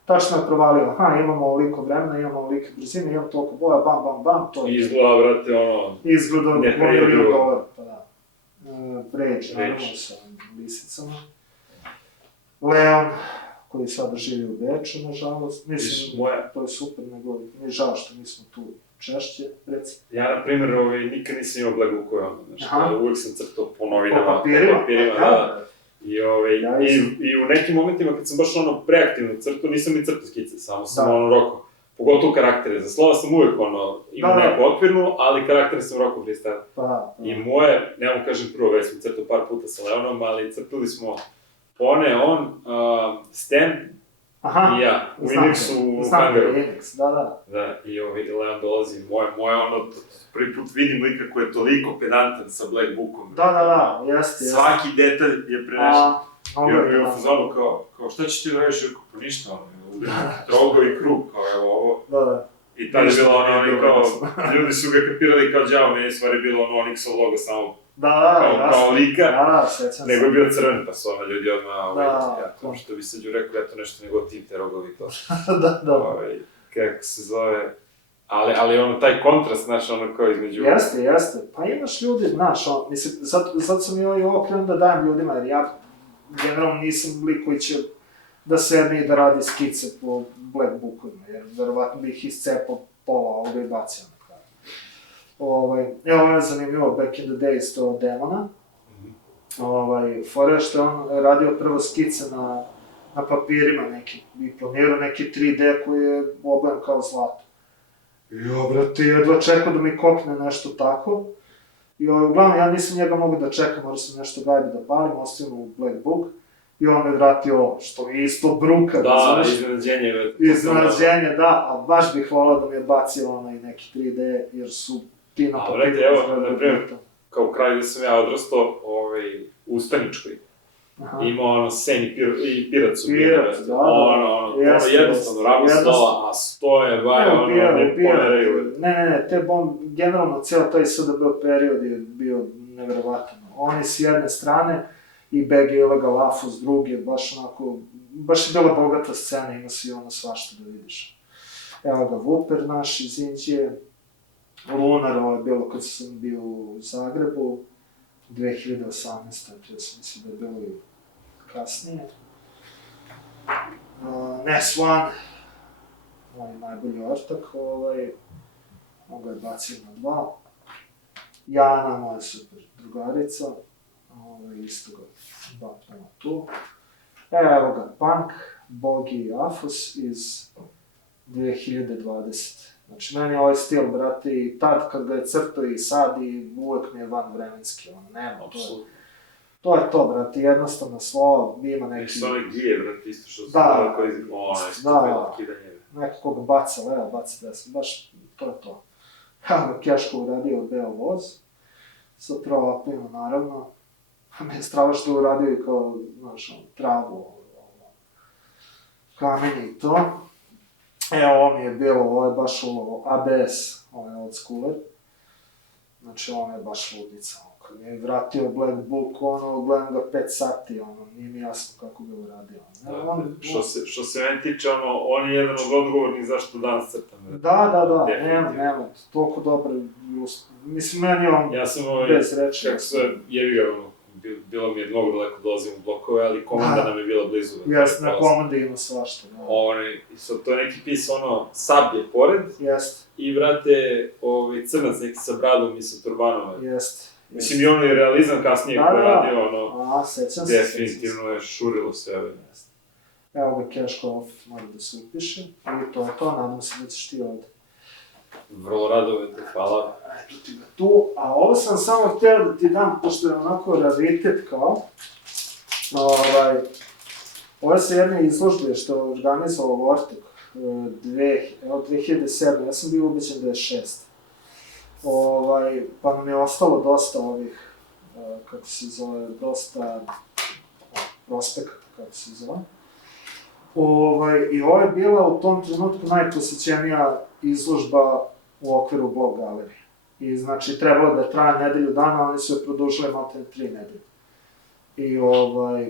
tačno je provalio, imamo ovoliko vremena, imamo ovolike brzine, imamo toliko boja, bam, to je... I izgleda, brate, ono... Izgleda $1,000,000, pa da. Pređe, naravno, sa lisicama. Leon, koji sada živi u Beču, nažalost. Mislim, to je super, nego mi je žao što nismo tu češće, reci. Ja, na primjer, nikad nisam imao Black Bookove, znači, uvijek sam crtao po novinama, po papirima, da. I u nekim momentima, kad sam baš preaktivno crtao, nisam ni crtao skice, samo sam roko. Pogotovo karaktere, za slova sam uvijek imao neku okvirnu, ali karaktere sam roko freestyle. I moje, ne kažem prvo, već sam crtao par puta sa Leonom, ali crtali smo Pone, on, Stan i ja, u Enixu u Hangaru. Da, i Leon dolazi, moje prvi put vidim lika koji je toliko pedantan sa Black Bookom. Da, jeste. Svaki detalj je prenešen. I u fazonu kao, šta ćeš ti da radiš, pa ništa, drogo i krug, kao evo ovo. Da. I tada je bilo kao, ljudi su ga kapirali kao đavo, meni je stvari bilo Onyxov logo samo kao lika, nego je bio crven, pa su ljudi odmah, što bi Sađu rekao, eto nešto nego tim te rogovi to. Kako se zove, ali taj kontrast, znaš, kao između... Jeste, pa imaš ljudi, znaš, mislim, sad sam i ovo krenuo da dajem ljudima, jer ja generalno nisam lik koji će da sedne i da radi skice po Black Bookovima, jer verovatno bi ih iscepao pola ovoga i bacio na kraju. Ovo je zanimljivo, Back in the Days, to od Demona. Fora je što je on radio prvo skice na papirima neki, i planirao neki 3D koji je obojan kao zlato. Brate, jedva čekao da mi kokne nešto tako. I uglavnom, ja nisam njega mogu da čekam, morao sam nešto gajbi da palim, ostavim u Black Book. I on me vratio, što je isto bruka, da, iznenađenje. Iznenađenje, da, a baš bih volao da mi je bacio i neki 3D, jer su ti na papiru. Evo, na primjer, kao u kraju gde sam ja odrastao, u Staničkoj, imao Sen i Pirac su bili, jednostavno, rabu stola, a stoje, ne pomeraju. Ne, te generalno, cijel taj SDB period je bio nevjerovatan. Oni s jedne strane, i BG Illegal Afo s druge, baš je bila bogata scena, ima si svašta da vidiš. Evo ga Wooper naš iz Indije, Lunar, ovo je bilo kad sam bio u Zagrebu, 2018. Ja sam mislim da je bilo i kasnije. Ness One, on je najbolji ortak, on ga je bacio na 2. Jana, moja super drugarica, isto ga bapnemo tu. Evo ga, Punk, Bogi i Afos iz 2020. Znači, meni je ovaj stil, brate, i tad kad ga je crto i sad i uvek mi je vanvremenski, nema, to je to, brate, jednostavno slovo, ima neki... Nešto ove gije, brate, isto što su da, koji isto kidanje. Neko koga baca leva, baca desno, baš to je to. Ja ga Keško uradio od Beo Voz, sa trovapima, naravno. Mi je strava što je uradio i kao, znaš, travu, kamenje i to. Ovo mi je bilo, ovo je baš ABS, ovo je old schooler. Znači, ovo je baš ludnica. Kad mi je vratio Black Book, gledam ga 5 sati, nije mi jasno kako ga uradio. Što se meni tiče, on je jedan od odgovornih zašto danas crtam. Da, nema, toliko dobro, mislim, meni on bez reči. Kako se jebi ga, bilo mi je mnogo daleko dolazim u blokove, ali komanda nam je bila blizu. Jes, na komandi ima svašta. To je neki pis, sablje pored. Jest. I, brate, crnac neki sa bradom i sa turbanom. Jest. Mislim, i ono je realizam kasnije koji je radio, sećam se. Definitivno je šurilo sve. Evo ga Keško off, mora da se upiše. I to je to, nadam se da ćeš ti ovde. Vrlo radovete, hvala. Eto ti ga tu, a ovo sam samo htio da ti dam, pošto je onako raritet kao. Ove su jedne izložbe što je organizovao Vortek 2007. Ja sam bio ubeđen da je 6. Pa nam je ostalo dosta ovih, kako se zove, dosta prospekata, kako se zove. I ovo je bila u tom trenutku najposećenija izložba u okviru Blog galerije. I znači trebalo da traje nedelju dana, oni su je produžili maltene 3 nedelje.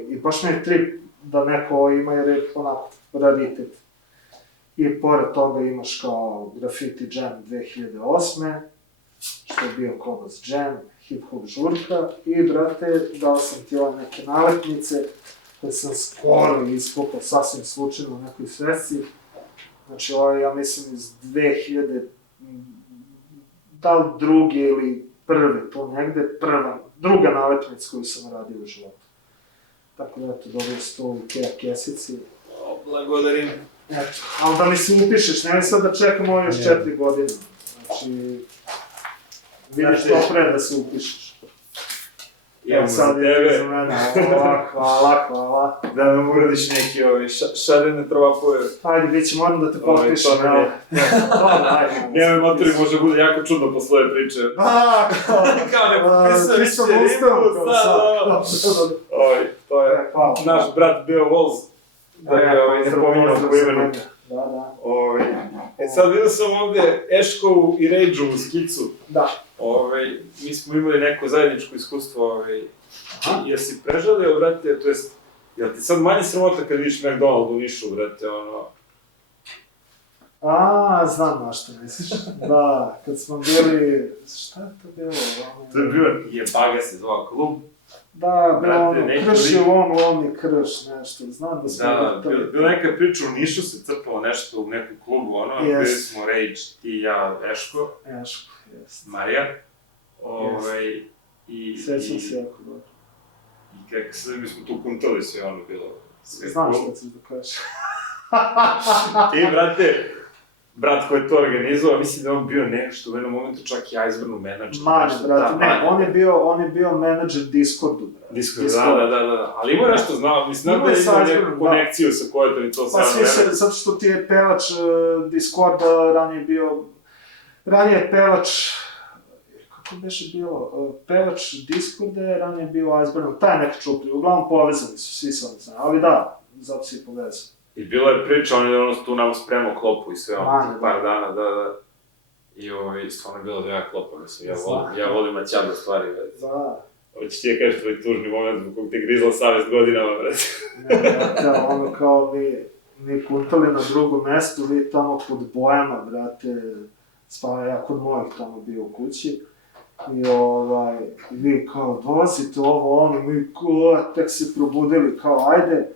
I baš mi je trip da neko ima jer je onako raritet. I pored toga imaš kao Graffiti Jam 2008. Što je bio Kobas Jam, Hip Hop žurka i, brate, dao sam ti ove neke nalepnice koje sam skoro iskupao sasvim slučajno u nekoj svesci. Znači, ovo je, ja mislim, iz 2000, da li drugi ili prvi, tu negde, druga nalepnica koju sam radio u životu. Tako da, eto, dobio se to u Ikea kesici. Blagodarim. Eto, ali da mi se upišeš, nemoj sad da čekam ovo još 4 godine. Znači, vidiš to pre da se upišeš. Imamo za tebe. Hvala. Da nam uradiš neki šarene trovapove. Ajde, bit će, moram da te potpišem. Nemoj motori, može bude jako čudno posle ove priče. Kao ne potpisali se ribu, to je naš brat Beo Voz. Da ga ne pominjamo po imenu. Sad vidio sam ovde Eškovu i Rejđovu skicu. Da. Mi smo imali neko zajedničko iskustvo. Jesi prežalio, brate, to jest, jel ti sad manje sramota kad vidiš McDonald u Nišu, brate, znam na što misliš. Da, kad smo bili, šta je to bilo? To je bio Jebaga se zvao klub. Da, bilo krš je lovni krš, nešto, znam da smo... Da, bila neka priča u Nišu, se crpalo nešto u nekom klubu, bili smo Rage, ti, ja, Eško. Eško, jesno. Marija. Sjećam se jako dobro. I kako se, mi smo tu kuntali sve, bilo sve. Znam što ćeš da kažeš. I, brate, brat koji je to organizovao, mislim da on bio nešto u jednom momentu čak i Icebernu menadžer. Brate, ne, on je bio menadžer Discordu, brate. Discord, da. Ali ima nešto znao, mislim da je imao neku konekciju sa Kojetom i to sve. Pa svi se, zato što ti je pevač Discorda, ranije je pevač, kako beše bilo, pevač Discorda je ranije bio Icebernu, taj neki čupli, uglavnom povezani su, svi sam znam, ali da, zato si i povezan. I bila je priča, on je tu nam spremao klopu i sve par dana, da. I stvarno je bilo da ja klopam, mislim, ja volim maćabne stvari, brate. Da. Hoćeš ti kažeš tvoj tužni moment zbog kog te grizla savest godinama, brate. Ne, kao mi kuntali na drugom mestu, vi tamo kod Bojama, brate, spava ja kod mojih tamo bio u kući. I vi kao dolazite mi tek se probudili, kao ajde,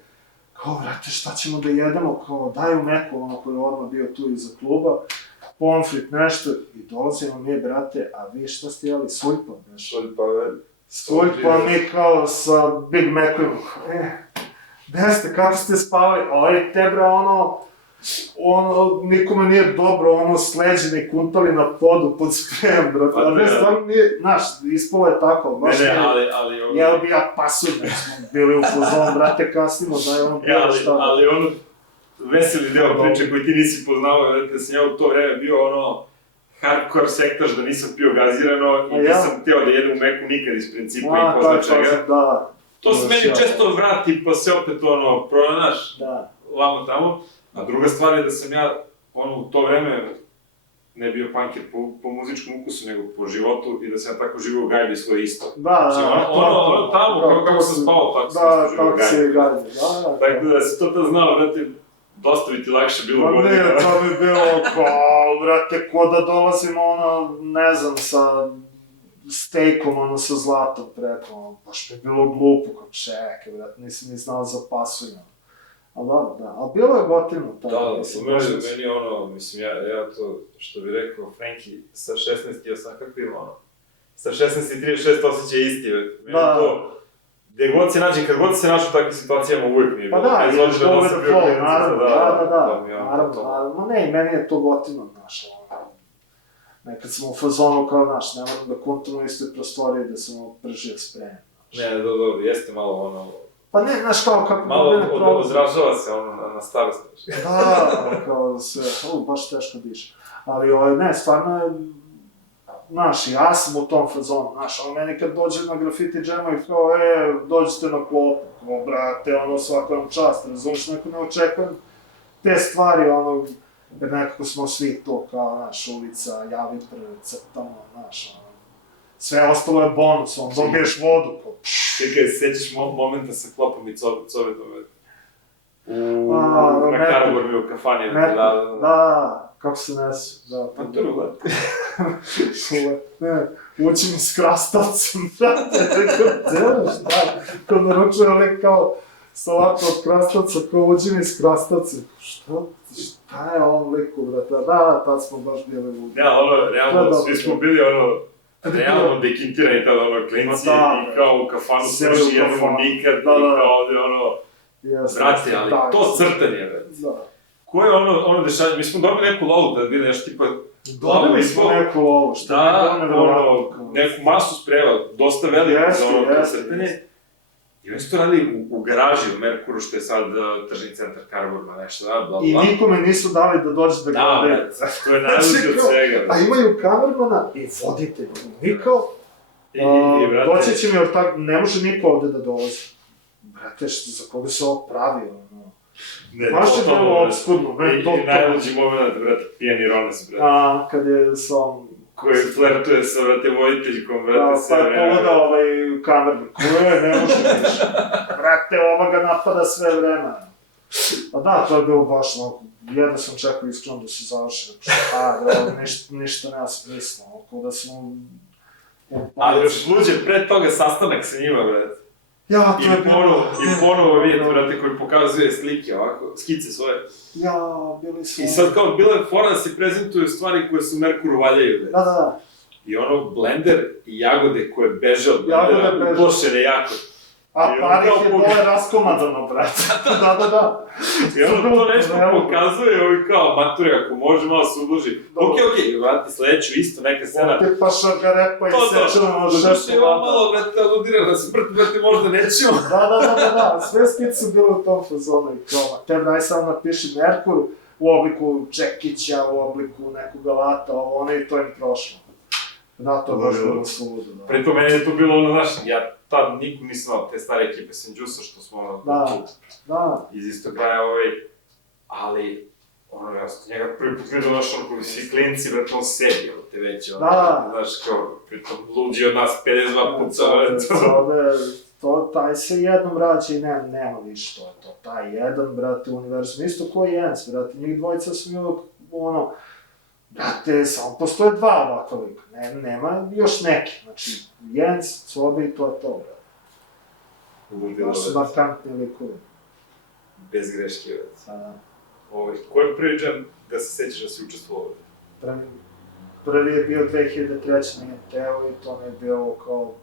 kao, brate, šta ćemo da jedemo, kao, daju neku, koji je odmah bio tu iza kluba. pomfrit, nešto, i dolazimo mi, brate, a vi šta ste jeli, suljpa, znaš? Suljpa mi kao sa Big Macom, gde ste, kako ste spavali, te bre, nikome nije dobro, sleđeni kuntali na podu pod sprejem, brate, a ne, stvarno nije, znaš, ispalo je tako, baš ne, nije, ali jel bi ja pasulj, smo bili u fuzonu, brate, kasnimo, da je bilo šta. Ali veseli deo priče koji ti nisi poznao, da sam ja u to vreme bio hardcore sektaš, da nisam pio gazirano i nisam hteo da jedem u meku nikad iz principa i pozna čega. To se meni često vrati, pa se opet pronaš, vamo tamo. A druga stvar je da sam ja, u to vreme, ne bio punker po muzičkom ukusu, nego po životu, i da sam ja tako živio u gajbi svoje isto. Tamo, kako sam spavao, tako sam isto živio u gajbi. Tako da se to znao, brate, dosta bi ti lakše bilo godine. Ne, to bi bilo kao, brate, ko da dolazimo, ne znam, sa stejkom, sa zlatom preko, baš bi bilo glupo, kao čekaj, brate, nisam ni znao za pasulj. Ali bilo je gotivno. Da, meni mislim, ja to, što bi rekao Franki, sa 16 ja sam kako ima, sa 16 i 36 osjećaj isti, meni to, gde god se nađe, kad god se našu u takvim situacijama, uvijek mi je bilo. Pa da, ideš over the flow, naravno, ne, meni je to gotivno, znaš, nekad smo u fazonu kao, znaš, ne moram da kontam u istoj prostoriji da sam pržio sprejem. Ne, dobro, jeste malo Pa ne, znaš kao kako... Malo ozražava se na starost. Kao sve, baš teško diše. Ali ne, stvarno je, znaš, ja sam u tom fazonu, znaš, meni kad dođe na grafiti džema i kao, dođite na klopu, kao, brate, svako vam čast, razumiješ, neko ne očekujem te stvari, jer nekako smo svi to, kao, znaš, ulica, javi prve, crtamo, znaš, sve ostalo je bonus, dobiješ vodu, kao, Čekaj, sećaš momenta sa klopom i covetom, na Karaburmi u kafani, da, kako se nesi, da. Pa to je uvijek. Ne, ući mi s krastavcem, brate, delaš, kao naručuje kao salatu od krastavca, kao uđi mi s krastavcem, šta je ovom liku, brate, da, tad smo baš bili ludi. Ne, realno, svi smo bili realno dekintirani tada, klinci, i kao u kafanu se još jedemo nikad, i kao ovde, brate, ali to crtanje, brate. Ko je dešanje, mi smo dobili neku lovu da bili nešto tipa... Dobili smo neku lovu, što je neku masu spreva, dosta veliko za crtanje. I oni su to radili u garaži u Merkuru, što je sad tržni centar Karaburma, nešto, bla, bla. I nikome nisu dali da dođe da gledaju. Da, brate, to je najluđe od svega. A imaju kamermana i voditelj. I kao, doći će mi od tako, ne može niko ovde da dolazi. Brate, za koga se ovo pravi, baš je bilo obskurno, I najluđi moment, brate, pijani Ronas, brate. Kad je sa ovom... Koji flertuje sa, brate, voditeljkom, brate, sve vreme. Pa je pogleda kamernik, ne može više. Brate, ova ga napada sve vreme. A da, to je bilo baš jedno sam čekao iskreno da se završi, ništa nema smisla, da smo... Ali još luđe, pre toga sastanak sa njima, brate. Ja, to je bilo... I ponovo vidim, brate, koji pokazuje slike, ovako, skice svoje. Ja, bili su... I sad kao, bila je fora da se prezentuju stvari koje su Merkuru valjaju, brate. Da. I blender i jagode koje beže od blendera, uplošene jako. A parih je dole raskomadano, brate. Da. I to nešto pokazuje, kao, mature, ako može, malo se ublaži. Okej, vrati sledeću, isto neka scena. Ovdje pa šargarepa i sečemo možda nešto. Što je ovo malo, brate, aludira na smrt, brate, možda nećemo. Da, sve skice su bile u tom fazonu i kao, tebi daj samo napiši Merkur u obliku Čekića, u obliku nekog alata, i to im prošlo. Da, to je baš bilo sludo, da. Pritom meni je to bilo znaš, ja tad nikom nisam znao te stare ekipe Senđusa, što smo iz istog kraja ali, ja sam njega prvi put vidio, znaš, svi klinci, brate, on sebi, te već, znaš, kao, pritom, luđi od nas 52 puca, taj se jednom vraća i nema više, to je to, taj jedan, brate, univerzum, isto ko i Jens, brate, njih dvojica su mi uvijek, brate, samo postoje dva ovakva lika, nema još neki, znači, Jens, Cobi i to je to, brate. Baš su markantni likovi. Bez greške, brate. Ko je prvi džem da se sećaš da si učestvovao? Prvi je bio 2003. nije teo i to mi je bilo kao,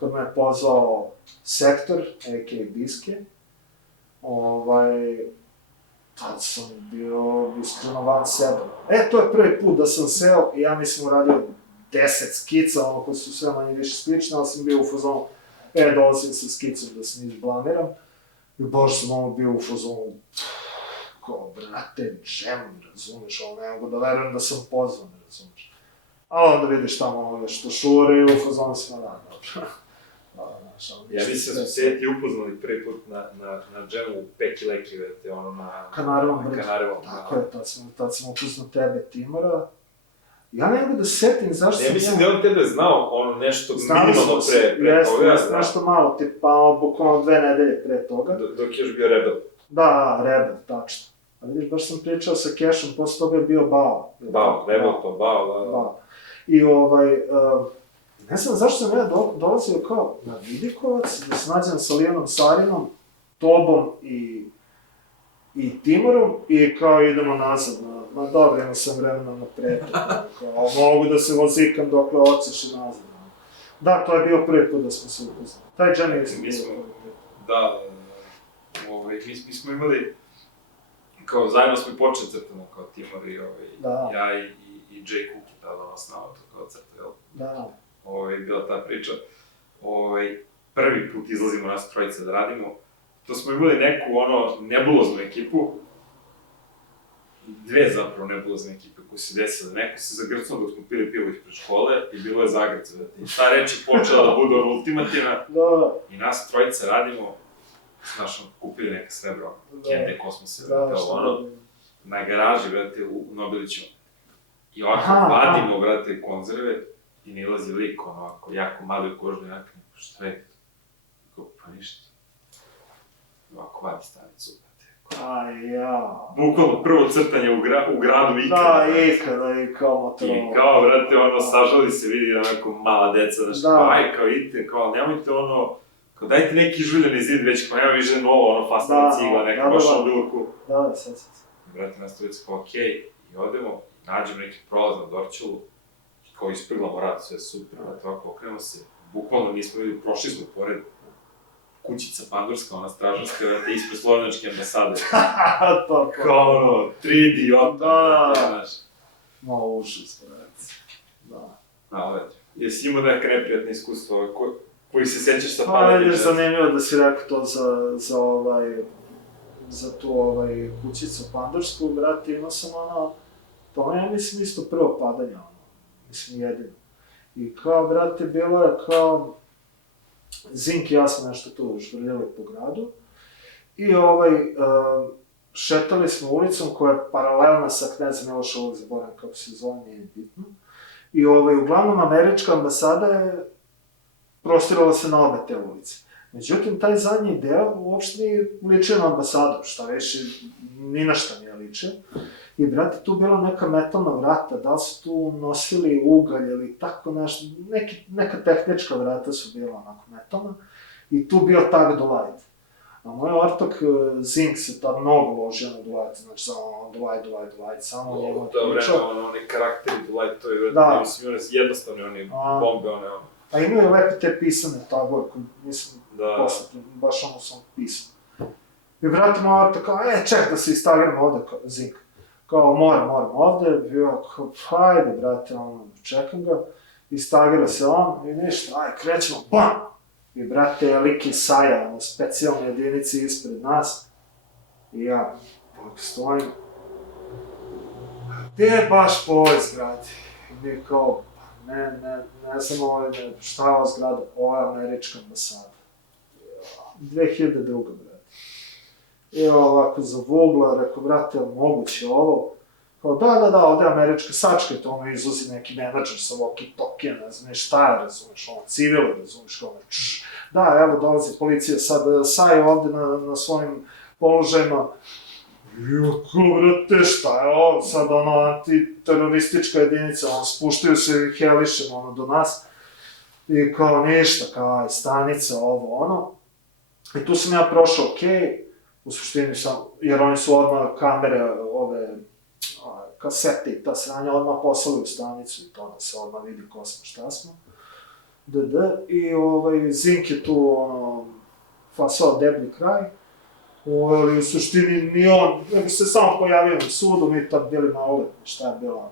kad me je pozvao Sektor, a.k.a. Biske, tad sam bio iskreno van sebe. To je prvi put da sam seo i ja mislim uradio 10 skica, koje su sve manje više slične, ali sam bio u fazonu, dolazim sa skicom da se ne izblamiram. I baš sam bio u fazonu, kao, brate, džem, razumeš, ne mogu da verujem da sam pozvan, razumeš. Ali onda vidiš tamo što šuri i u fazonu smo dobro. Ja mislim da smo se ti upoznali prvi put na džemu u Peki Leki, vrete, na Kanarevom brdu. Tako je, tad sam upoznao tebe, Timora. Ja ne mogu da se setim zašto sam ja... mislim da je on tebe znao nešto minimalno pre toga. Jeste, nešto malo, tipa, bukvalno 2 nedelje pre toga. Dok je još bio Rebel. Da, Rebel, tačno. A vidiš, baš sam pričao sa Kešom, posle toga je bio Bao. Rebel to, Bao. I ne znam zašto sam ja dolazio kao na Vidikovac, da se nađem sa Lijanom Sarinom, Tobom i Timorom i kao idemo nazad, dobro, imao sam vremena na pretek, kao mogu da se vozikam dokle hoćeš i nazad. Da, to je bio prvi put da smo se upoznali. Taj džem je bio. Da, mi smo imali, kao zajedno smo i počeli crtamo kao Timor i ja i Jay Cook je tada s nama to kao crta, jel? Da. Bila ta priča. Prvi put izlazimo nas trojice da radimo. To smo imali neku, nebuloznu ekipu. 2 zapravo nebulozne ekipe koje se desile. Neko se zagrcnuo dok smo pili pivo ispred škole i bilo je zagrcano. I ta reč je počela da bude ultimativna. I nas trojice radimo, znaš, kupili neka srebra, Kende Kosmose, na garaži, brate, u Nobilićima. I ovako vadimo, brate, konzerve i ne ilazi lik, ovako, jako mali u kožnoj jakni, šta je? Pa ništa. Ovako vadi stanicu, brate. Bukvalno prvo crtanje u gradu ikada. Da, ikada i kao Motorola. I kao, brate, sažali se, vidi onako mala deca, znaš, kao idite, kao nemojte kao dajte neki žuljani zid već, kao nema više novo, fastana cigla, neka baš obiluku. Da, sad. Brate, nas trojica kao okej, i odemo, nađemo neki prolaz na Dorčelu, kao isprglamo rad, sve super, brate, ovako okrenemo se, bukvalno nismo vidjeli, prošli smo pored kućica pandurska, ona stražarska, brate, ispred Slovenačke ambasade. Kao 3 idiota, znaš. Malo užas, brate. Da. Jesi imao neka neprijatna iskustva, koji se sećaš sa padanjem? Pa, zanimljivo da si rekao to za tu kućicu pandursku, brate, imao sam to ja mislim isto prvo padanje, mislim jedino. I kao, brate, bilo je kao, Zink i ja smo nešto tu žvrljali po gradu i šetali smo ulicom koja je paralelna sa Kneza Miloša, ovog zaboravim kako se zove, nije bitno. I uglavnom američka ambasada je prostirala se na obe te ulice. Međutim, taj zadnji deo uopšte nije ličio na ambasadu, šta više, ni na šta nije ličio. I, brate, tu bila neka metalna vrata, da li su tu nosili ugalj ili tako nešto, neka tehnička vrata su bila onako metalna, i tu bio tag Do Light. A moj ortak Zink se tad mnogo ložio na Do Light, znači samo Do Light, samo njegov pričao. Dobro, oni karakteri Do Light, to je jednostavni, oni bombe, A imaju lepe te pisane tagove, koji mislim, posle, baš sam pisao. I, brate, moj ortak kao, ček da se istagram ovde, Zink. Kao, moram ovde, bio kao, hajde, brate, čekam ga, istagira se on, i ništa, krećemo, BAM! I, brate, lik iz Saja, specijalne jedinice ispred nas, i ja, stojim, gde je baš po ovoj zgradi? I mi kao, ne znam šta je ova zgrada, ovo je američka ambasada. 2002. brate. I ovako zavugla, rekao, brate, moguće ovo? Kao, da, ovde je američka, sačkajte, izlazi neki menadžer sa walkie-talkie, ne znam šta je, razumeš, civil, razumeš, kao, da, evo, dolazi policija, sad Saj ovde na svojim položajima. Jako, brate, šta je ovo, sad antiteroristička jedinica, spuštaju se helišem, do nas. I kao, ništa, kao, stanica, I tu sam ja prošao okej, u suštini sam, jer oni su odmah kamere, kasete i ta sranja odmah poslali u stanicu i to da se odmah vidi ko smo, šta smo. I Zink je tu, fasao deblji kraj. Ali u suštini ni on, nego se samo pojavio na sudu, mi tad bili maloletni, šta je bila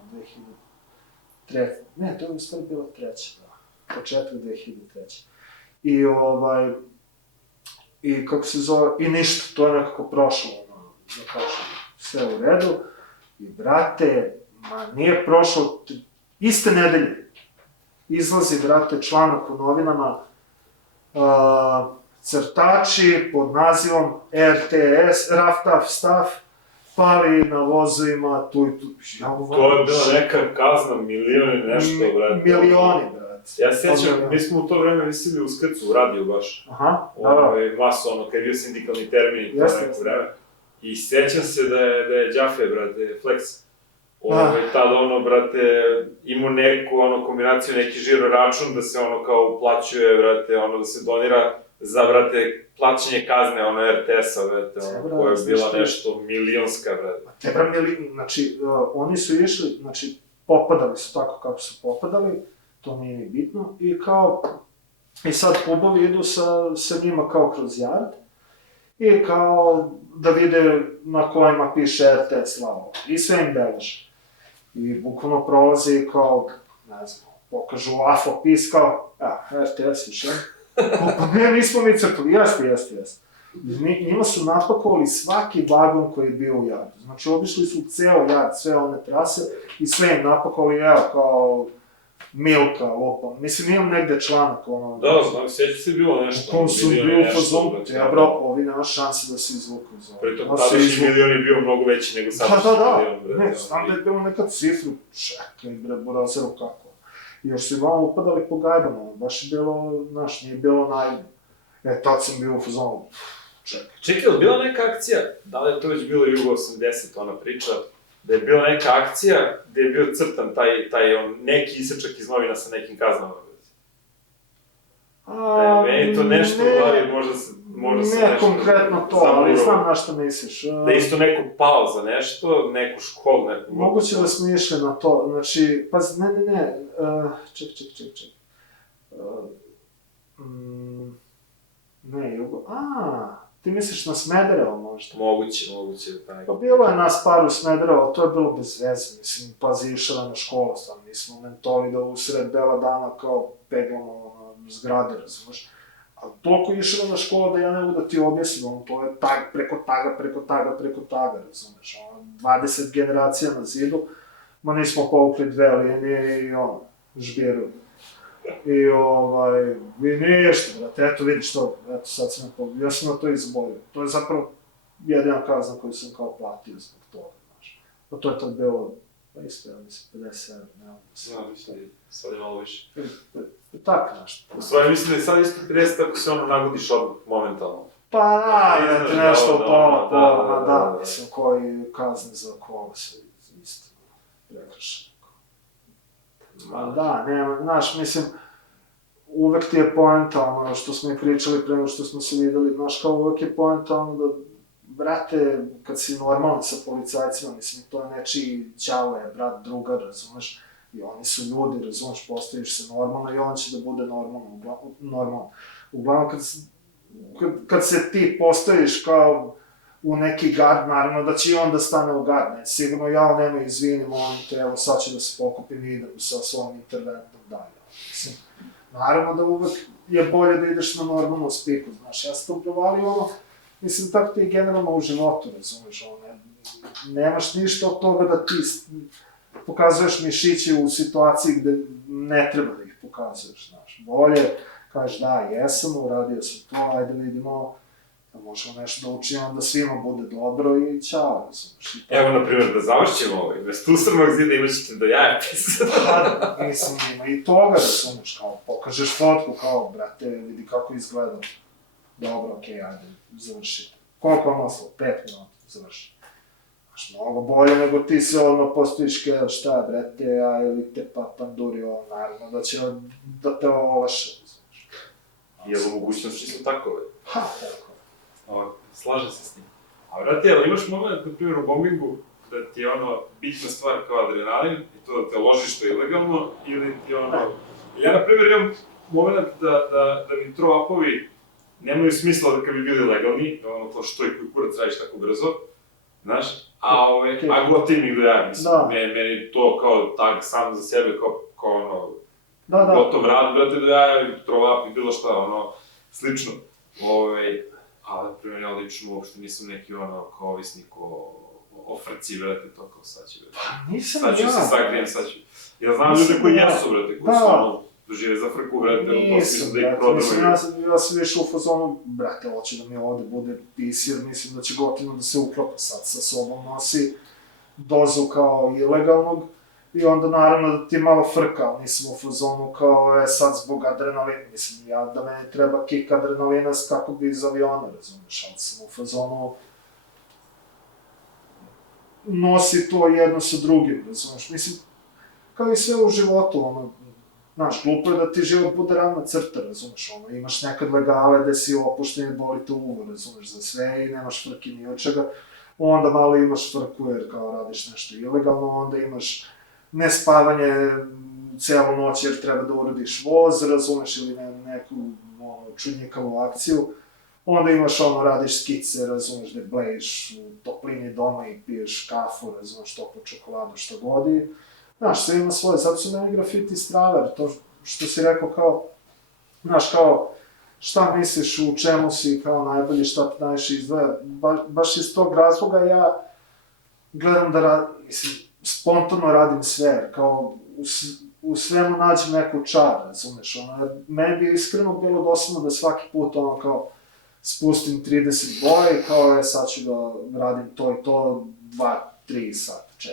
2003. Ne, to je u stvari bila 3. da, početak 2003. I kako se zove, i ništa, to je nekako prošlo, da kažem, sve u redu. I brate, nije prošlo, iste nedelje, izlazi, brate, članak u novinama, crtači pod nazivom RTS, Raftaf Staff, pali na vozovima, tu i tu. To je bila neka kazna, milioni nešto, brate. Milioni, brate. Ja sećam, mi smo u to vreme visili u skrcu, u radiju baš. Aha, Maso, kad je bio sindikalni termin i to neko vreme. I sećam se da je Đafe, brate, Flex, tada brate, imao neku, kombinaciju, neki žiro račun da se kao uplaćuje, brate, da se donira za, brate, plaćanje kazne, RTS-a, brate, koja je bila nešto milionska, brate. Znači, oni su išli, znači, popadali su tako kako su popadali, to nije ni bitno, i sad klubovi idu sa njima kao kroz yard, i kao da vide na kojima piše RTS Slavo, i sve im beleže. I bukvalno prolazi kao, ne znam, pokažu AFO-PIS kao, RTS više. Pa ne, nismo mi crkli, jeste. Njima su napakovali svaki vagon koji je bio u jardu. Znači, obišli su ceo jard, sve one trase i sve im napakovali, kao Milka, lopam. Mislim, imam negde članak, Da, znam, sjeća se bilo nešto. U kom su bili u fazonu, bro, ovi nema šanse da se izvuku iz ovo. Pritom, tadašnji milion je bio mnogo veći nego sadašnji milion. Ne, znam da je bilo neka cifru, čekaj, bre, Borazeru, kako. Još su i vama upadali po gajbama, baš je bilo, znaš, nije bilo naivno. Tad sam bio u fazonu, čekaj. Čekaj, je li bila neka akcija, da li je to već bilo Jugo 80, ona priča, da je bila neka akcija gde je bio crtan taj neki isečak iz novina sa nekim kaznama. Meni to nešto uglavio, možda se nešto... Ne konkretno to, ali znam na što misliš. Da je isto neko pao za nešto, neku školu, neku... Moguće da smo išli na to, znači, pa ne, ček. Ne, ti misliš na Smederevo možda? Moguće da neko... Pa bilo je nas par u Smederevo, to je bilo bez veze, mislim, pazi, išla na školu, stvarno, mi smo mentoli da usred bela dana kao peglamo zgrade, razumeš? Ali toliko išla na školu da ja ne mogu da ti objasnim, to je tag, preko taga, razumeš? 20 generacija na zidu, ma nismo povukli 2 linije i žbiru. I ništa, brate, eto vidiš to, eto sad sam ja sam na to izborio. To je zapravo jedina kazna koju sam kao platio zbog toga, znaš. Pa to je tad bilo, isto, ja mislim, 50 evra, ne znam. Ja, mislim, sad je malo više. Tako, znaš. U stvari, mislim da je sad isto 50 ako se nagodiš odmah, momentalno. Pa da, ti nešto pola, mislim, koji kazne za kola se isto prekršaju. Da, nema, znaš, mislim, uvek ti je poenta, što smo i pričali pre nego što smo se videli, znaš, kao uvek je poenta, da, brate, kad si normalan sa policajcima, mislim, to je nečiji ćale, brat, drugar, razumeš, i oni su ljudi, razumeš, postaviš se normalno i on će da bude normalno. Uglavnom, kad se ti postaviš kao u neki gard, naravno da će i on da stane u gard, ne, sigurno ja nema izvini, molim te, evo sad ću da se pokupim i idem sa svojom interventnom dalje. Mislim, naravno da uvek je bolje da ideš na normalnu spiku, znaš, ja sam to provalio, mislim, tako ti je generalno u životu, razumiješ, nemaš ništa od toga da ti pokazuješ mišiće u situaciji gde ne treba da ih pokazuješ, znaš, bolje, kažeš da, jesam, uradio sam to, ajde vidimo, da možemo nešto da učinimo, da svima bude dobro i ćao, razumiješ. Evo, na primjer, da završćemo bez tu strmog zida imat ćete do jaja pisati. Da, mislim, ima i toga, razumiješ, kao, pokažeš fotku, kao, brate, vidi kako izgleda. Dobro, okej, ajde, završi. Koliko vam ostalo? 5 minuta, završi. Znaš, mnogo bolje nego ti se odmah postojiš kada, šta, brate, ili te panduri, naravno, da će da te ovlaše, razumiješ. I evo mogućnosti su takove. Ha, tako. Slažem se s njim. A vrati, ali imaš moment, na primjer, u bombingu, da ti je bitna stvar kao adrenalin i to da te loži što je ilegalno, ili ti Ja, na primjer, imam moment da mi throw-upovi nemaju smisla da kad bi bili legalni, to što i koji kurac radiš tako brzo, znaš, a gotivim ih dojavim, mislim, meni to kao tag sam za sebe, kao gotov rad, brate, dojavim, throw-up i bilo šta, slično. Ali, na primjer, ja lično uopšte nisam neki kao ovisnik o frci, brate, to kao sad će, brate. Pa nisam sad ću se sakrijem, sad ću. Ja znam ljude koji jesu, brate, koji su dožive za frku, brate, u to smislu da ih prodavaju. Ja sam više u fazonu, brate, hoće da mi ovde bude PC, jer mislim da će gotivno da se uklopa sad sa sobom, nosi dozu kao ilegalnog, i onda naravno da ti malo frka, ali nisam u fazonu kao, sad zbog adrenalina, mislim, da meni treba kick adrenalina kako bi iz aviona, razumiješ, ali sam u fazonu, nosi to jedno sa drugim, razumiješ, mislim, kao i sve u životu, znaš, glupo je da ti život bude ravna crta, razumeš, imaš nekad legale gde si opušten i boli te uvo, razumeš, za sve i nemaš frki ni od čega, onda malo imaš frku jer kao radiš nešto ilegalno, onda imaš nespavanje celu noć jer treba da uradiš voz, razumeš, ili neku čudnjikavu akciju, onda imaš radiš skice, razumeš, gde blejiš u toplini doma i piješ kafu, razumeš, toplu čokoladu, šta god i, znaš, sve ima svoje, zato su meni grafiti straver, to što si rekao kao, znaš, kao, šta misliš, u čemu si kao najbolji, šta ti najviše izdvaja, baš iz tog razloga ja gledam da mislim, spontano radim sve, kao, u svemu nađem neku čar, razumeš, meni bi iskreno bilo dosadno da svaki put, kao, spustim 30 boje i kao, sad ću da radim to i to, 2, 3 sata, 4.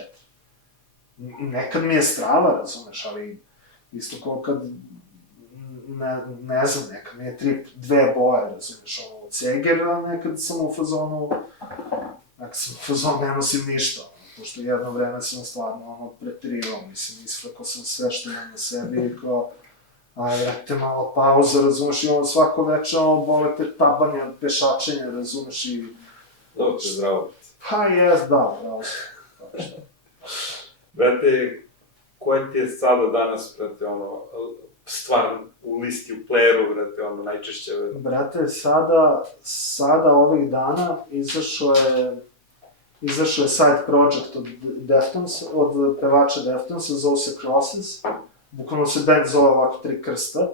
Nekad mi je strava, razumeš, ali isto kao kad, ne znam, nekad mi je trip 2 boje, razumeš, ceger, a nekad sam u fazonu, ne nosim ništa, pošto jedno vreme sam stvarno pretirao, mislim, isfrakao sam sve što imam na sebi i kao, ajte malo pauza, razumeš, i svako večer bole te tabanje od pešačenja, razumeš, i... Dobro te zdravo. Pa jes, da, bravo. Brate, koja ti je sada danas, brate, stvar u listi, u playeru, brate, najčešće? Brate, sada ovih dana izašao je side project od Deftones, od pevača Deftonesa, zove se Crosses, bukvalno se band zove ovako 3 krsta.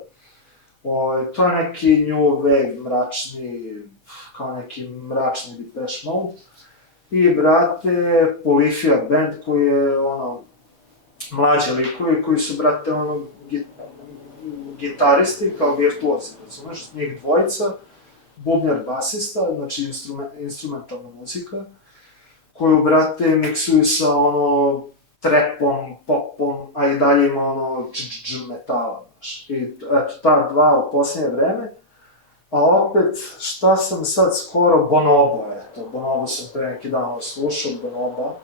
To je neki new wave, mračni, kao neki mračni Depeche Mode. I, brate, Polyphia band koji je, mlađe likovi koji su, brate, gitaristi, kao virtuozi, razumeš, njih dvojica, bubnjar, basista, znači instrumentalna muzika, koju, brate, miksuju sa, trapom, popom, a i dalje ima, metala, znaš. I, eto, ta dva u posljednje vreme, a opet, šta sam sad skoro, Bonobo, eto, Bonobo sam pre neki dan slušao, Bonoba,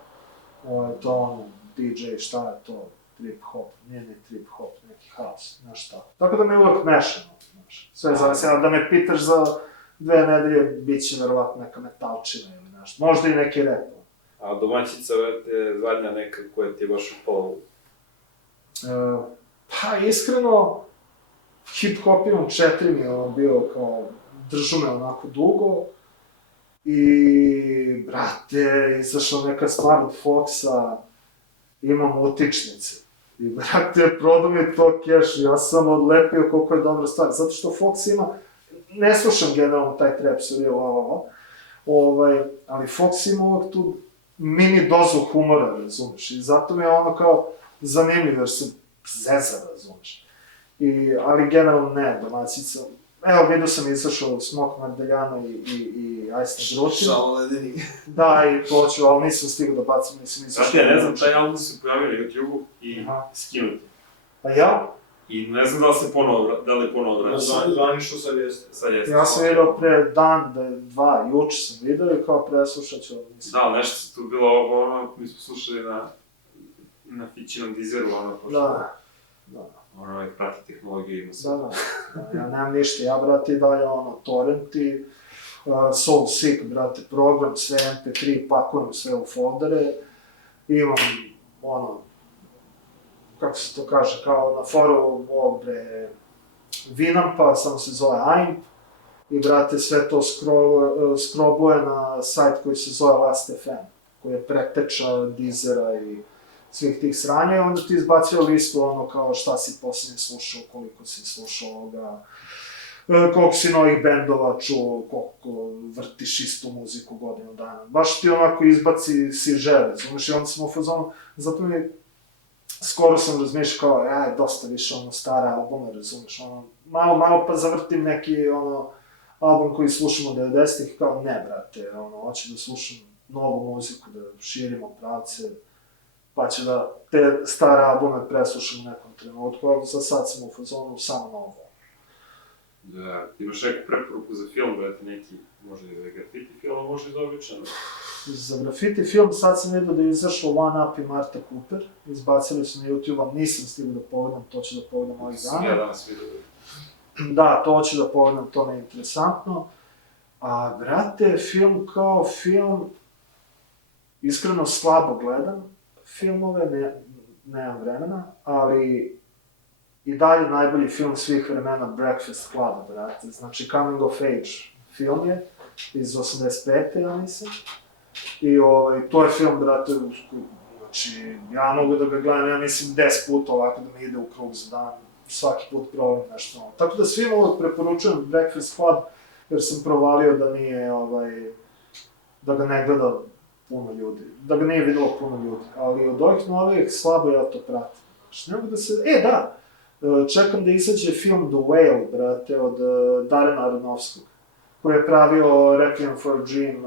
to DJ, šta je to, trip-hop, nije ni trip-hop, neki house, znaš šta. Tako da me uvek mešano, znaš. Sve zavisi, da me pitaš za 2 nedelje, bit će verovatno neka metalčina ili nešto, možda i neki rap. A domaćica, vrete, zadnja neka koja ti je baš upala? Pa, iskreno, hip-hop imam 4 mi je bio kao, držu me onako dugo. I, brate, izašla neka stvar od Foxa, imam utičnice. I, brate, prodao mi to keš, ja sam odlepio koliko je dobra stvar. Zato što Fox ima, ne slušam generalno taj trap, ali Fox ima uvek tu mini dozu humora, razumeš. I zato mi je kao zanimljiv, jer se zeza, razumeš. Ali generalno ne, domaćica. Evo, vidio sam izašao Smok Mardeljano i Ice Grutin. Šalo ledeni. Da, i to ću, ali nisam stigao da bacim, nisam izašao. Znači, ja ne znam, taj album se pojavio na YouTube-u i skinuti. A ja? I ne znam da li je ponovo vraćao. Zvanično sad jeste. Ja sam vidio pre dan, 2, juče sam vidio i kao preslušat ću. Da, ali nešto se tu bilo ovo, mi smo slušali na Fićinom Deezeru, pošto... Da. Prati tehnologiju ima se. Da. Ja nemam ništa, ja, brate, i dalje, torrenti, Soul Seek, brate, program, sve MP3, pakujem sve u foldere imam, kako se to kaže, kao na foru Vinampa, samo se zove AIMP, i brate, sve to scrolluje na sajt koji se zove Last.fm, koji je preteča Deezera i svih tih sranja, i onda ti izbacio listu kao šta si posljednje slušao, koliko si slušao ovoga, koliko si novih bendova čuo, koliko vrtiš istu muziku godinu dana. Baš ti onako izbaci si žele, znaš, i onda sam u fazonu, zato mi skoro sam razmišljao kao, dosta više stare albume, razumiješ, malo pa zavrtim neki album koji slušamo 90-ih, kao ne, brate, hoću da slušam novu muziku, da širimo pravce, pa ću da te stare albume preslušam u nekom trenutku, ali za sad sam u fazonu samo novo. Da, ti imaš neku preporuku za film, brate, neki, može i da je grafiti film, a može i da je običan. Za grafiti film sad sam vidio da je izašlo One Up i Marta Cooper, izbacili su na YouTube, ali nisam stigao da pogledam, to ću da pogledam ovih dana. Ja danas vidio. Da, to ću da pogledam, to mi je interesantno. A, brate, film kao film, iskreno slabo gledam filmove, nemam vremena, ali i dalje najbolji film svih vremena Breakfast Club, brate. Znači, Coming of Age film je, iz 85. ja mislim. I to je film, brate, znači, ja mogu da ga gledam, ja mislim 10 puta ovako da mi ide u krug za dan, svaki put provalim nešto novo. Tako da svima ovog preporučujem Breakfast Club, jer sam provalio da nije, da ga ne gleda puno ljudi, da ga nije videlo puno ljudi, ali od ovih novih slabo ja to pratim. Znači, ne mogu da se, da! Čekam da izađe film The Whale, brate, od Darena Aronofskog, koji je pravio Requiem for a Dream,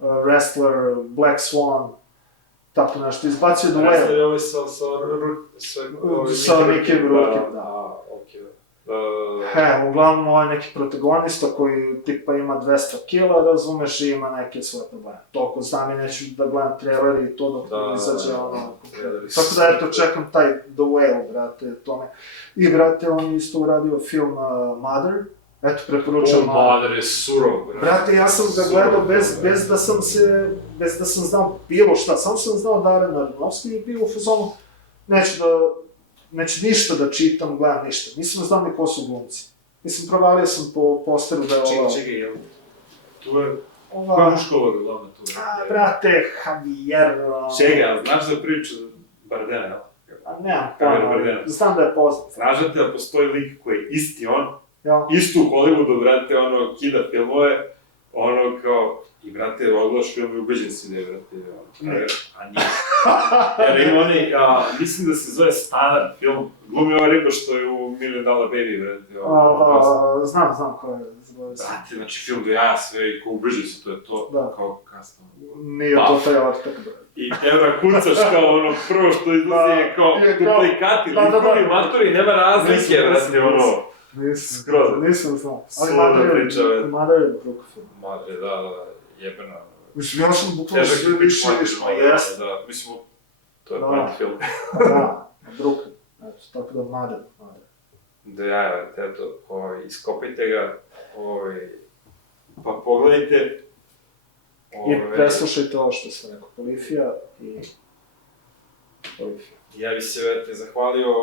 Wrestler, Black Swan, tako nešto, izbacio The Whale. Wrestler je ovaj sa Nickim Rourkem, da. Okej. Uglavnom ovaj neki protagonista koji tipa ima 200 kila, razumeš, i ima neke svoje probleme. Toliko znam i neću da gledam trailer i to dok ne izađe Tako da eto, čekam taj The Whale, brate, tome. I brate, on je isto uradio film Mother. Eto, preporučujem Mother. Mother je surov, brate. Brate, ja sam ga gledao bez da sam znao bilo šta. Samo sam znao Darren Aronofsky i bio u fazonu, neću ništa da čitam, gledam ništa. Nisam znao ni ko su glumci. Mislim, provalio sam po posteru da je ova... Čekaj, jel? Tu je... Koja je muška uloga glavna tu? Brate, Javier... Čekaj, znaš za priču Bardena, jel? Nemam pojma, znam da je poznat. Znaš da postoji lik koji je isti on, Ja. isto u Hollywoodu, brate, kida filmove, kao, i brate, odgledaš film i ubeđen si da je, brate, a nije. Jer ima oni, mislim da se zove Standard film, glumi ova riba što je u Million Dollar Baby, brate, Znam ko je. Brate, znači film do jaja sve i ko ubeđen si, to je to, kao kasno. Nije to taj ortak, brate. I Evra kucaš kao prvo što izlazi je kao duplikati, likovi, matori, nema razlike, brate, Nisam znao. Ali Mother je drug film. Mother, da, jebena. Mislim, ja sam bukvalno sve više jeste. Da, mislim, to je point film. Da, Brooklyn, eto, tako da Mother. Da ja, eto, iskopajte ga, pa pogledajte. I preslušajte ovo što sam rekao, Polifija i Polifija. Ja bi se, brate, zahvalio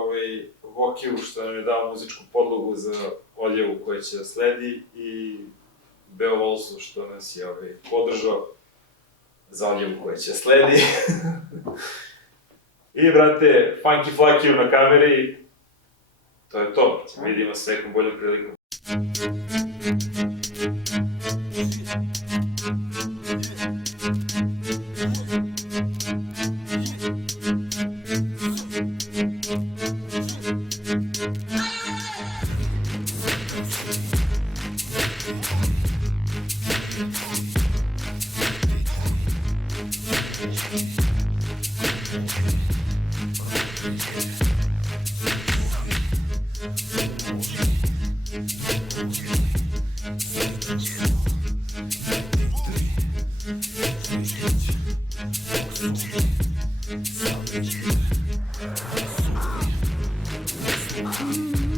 Vokiju što nam je dao muzičku podlogu za odljevu koja će da sledi i Beowulfu što nas je podržao za odljevu koja će da sledi. I, brate, Funky Flakiju na kameri. To je to, vidimo se nekom boljom prilikom. Mm-hmm.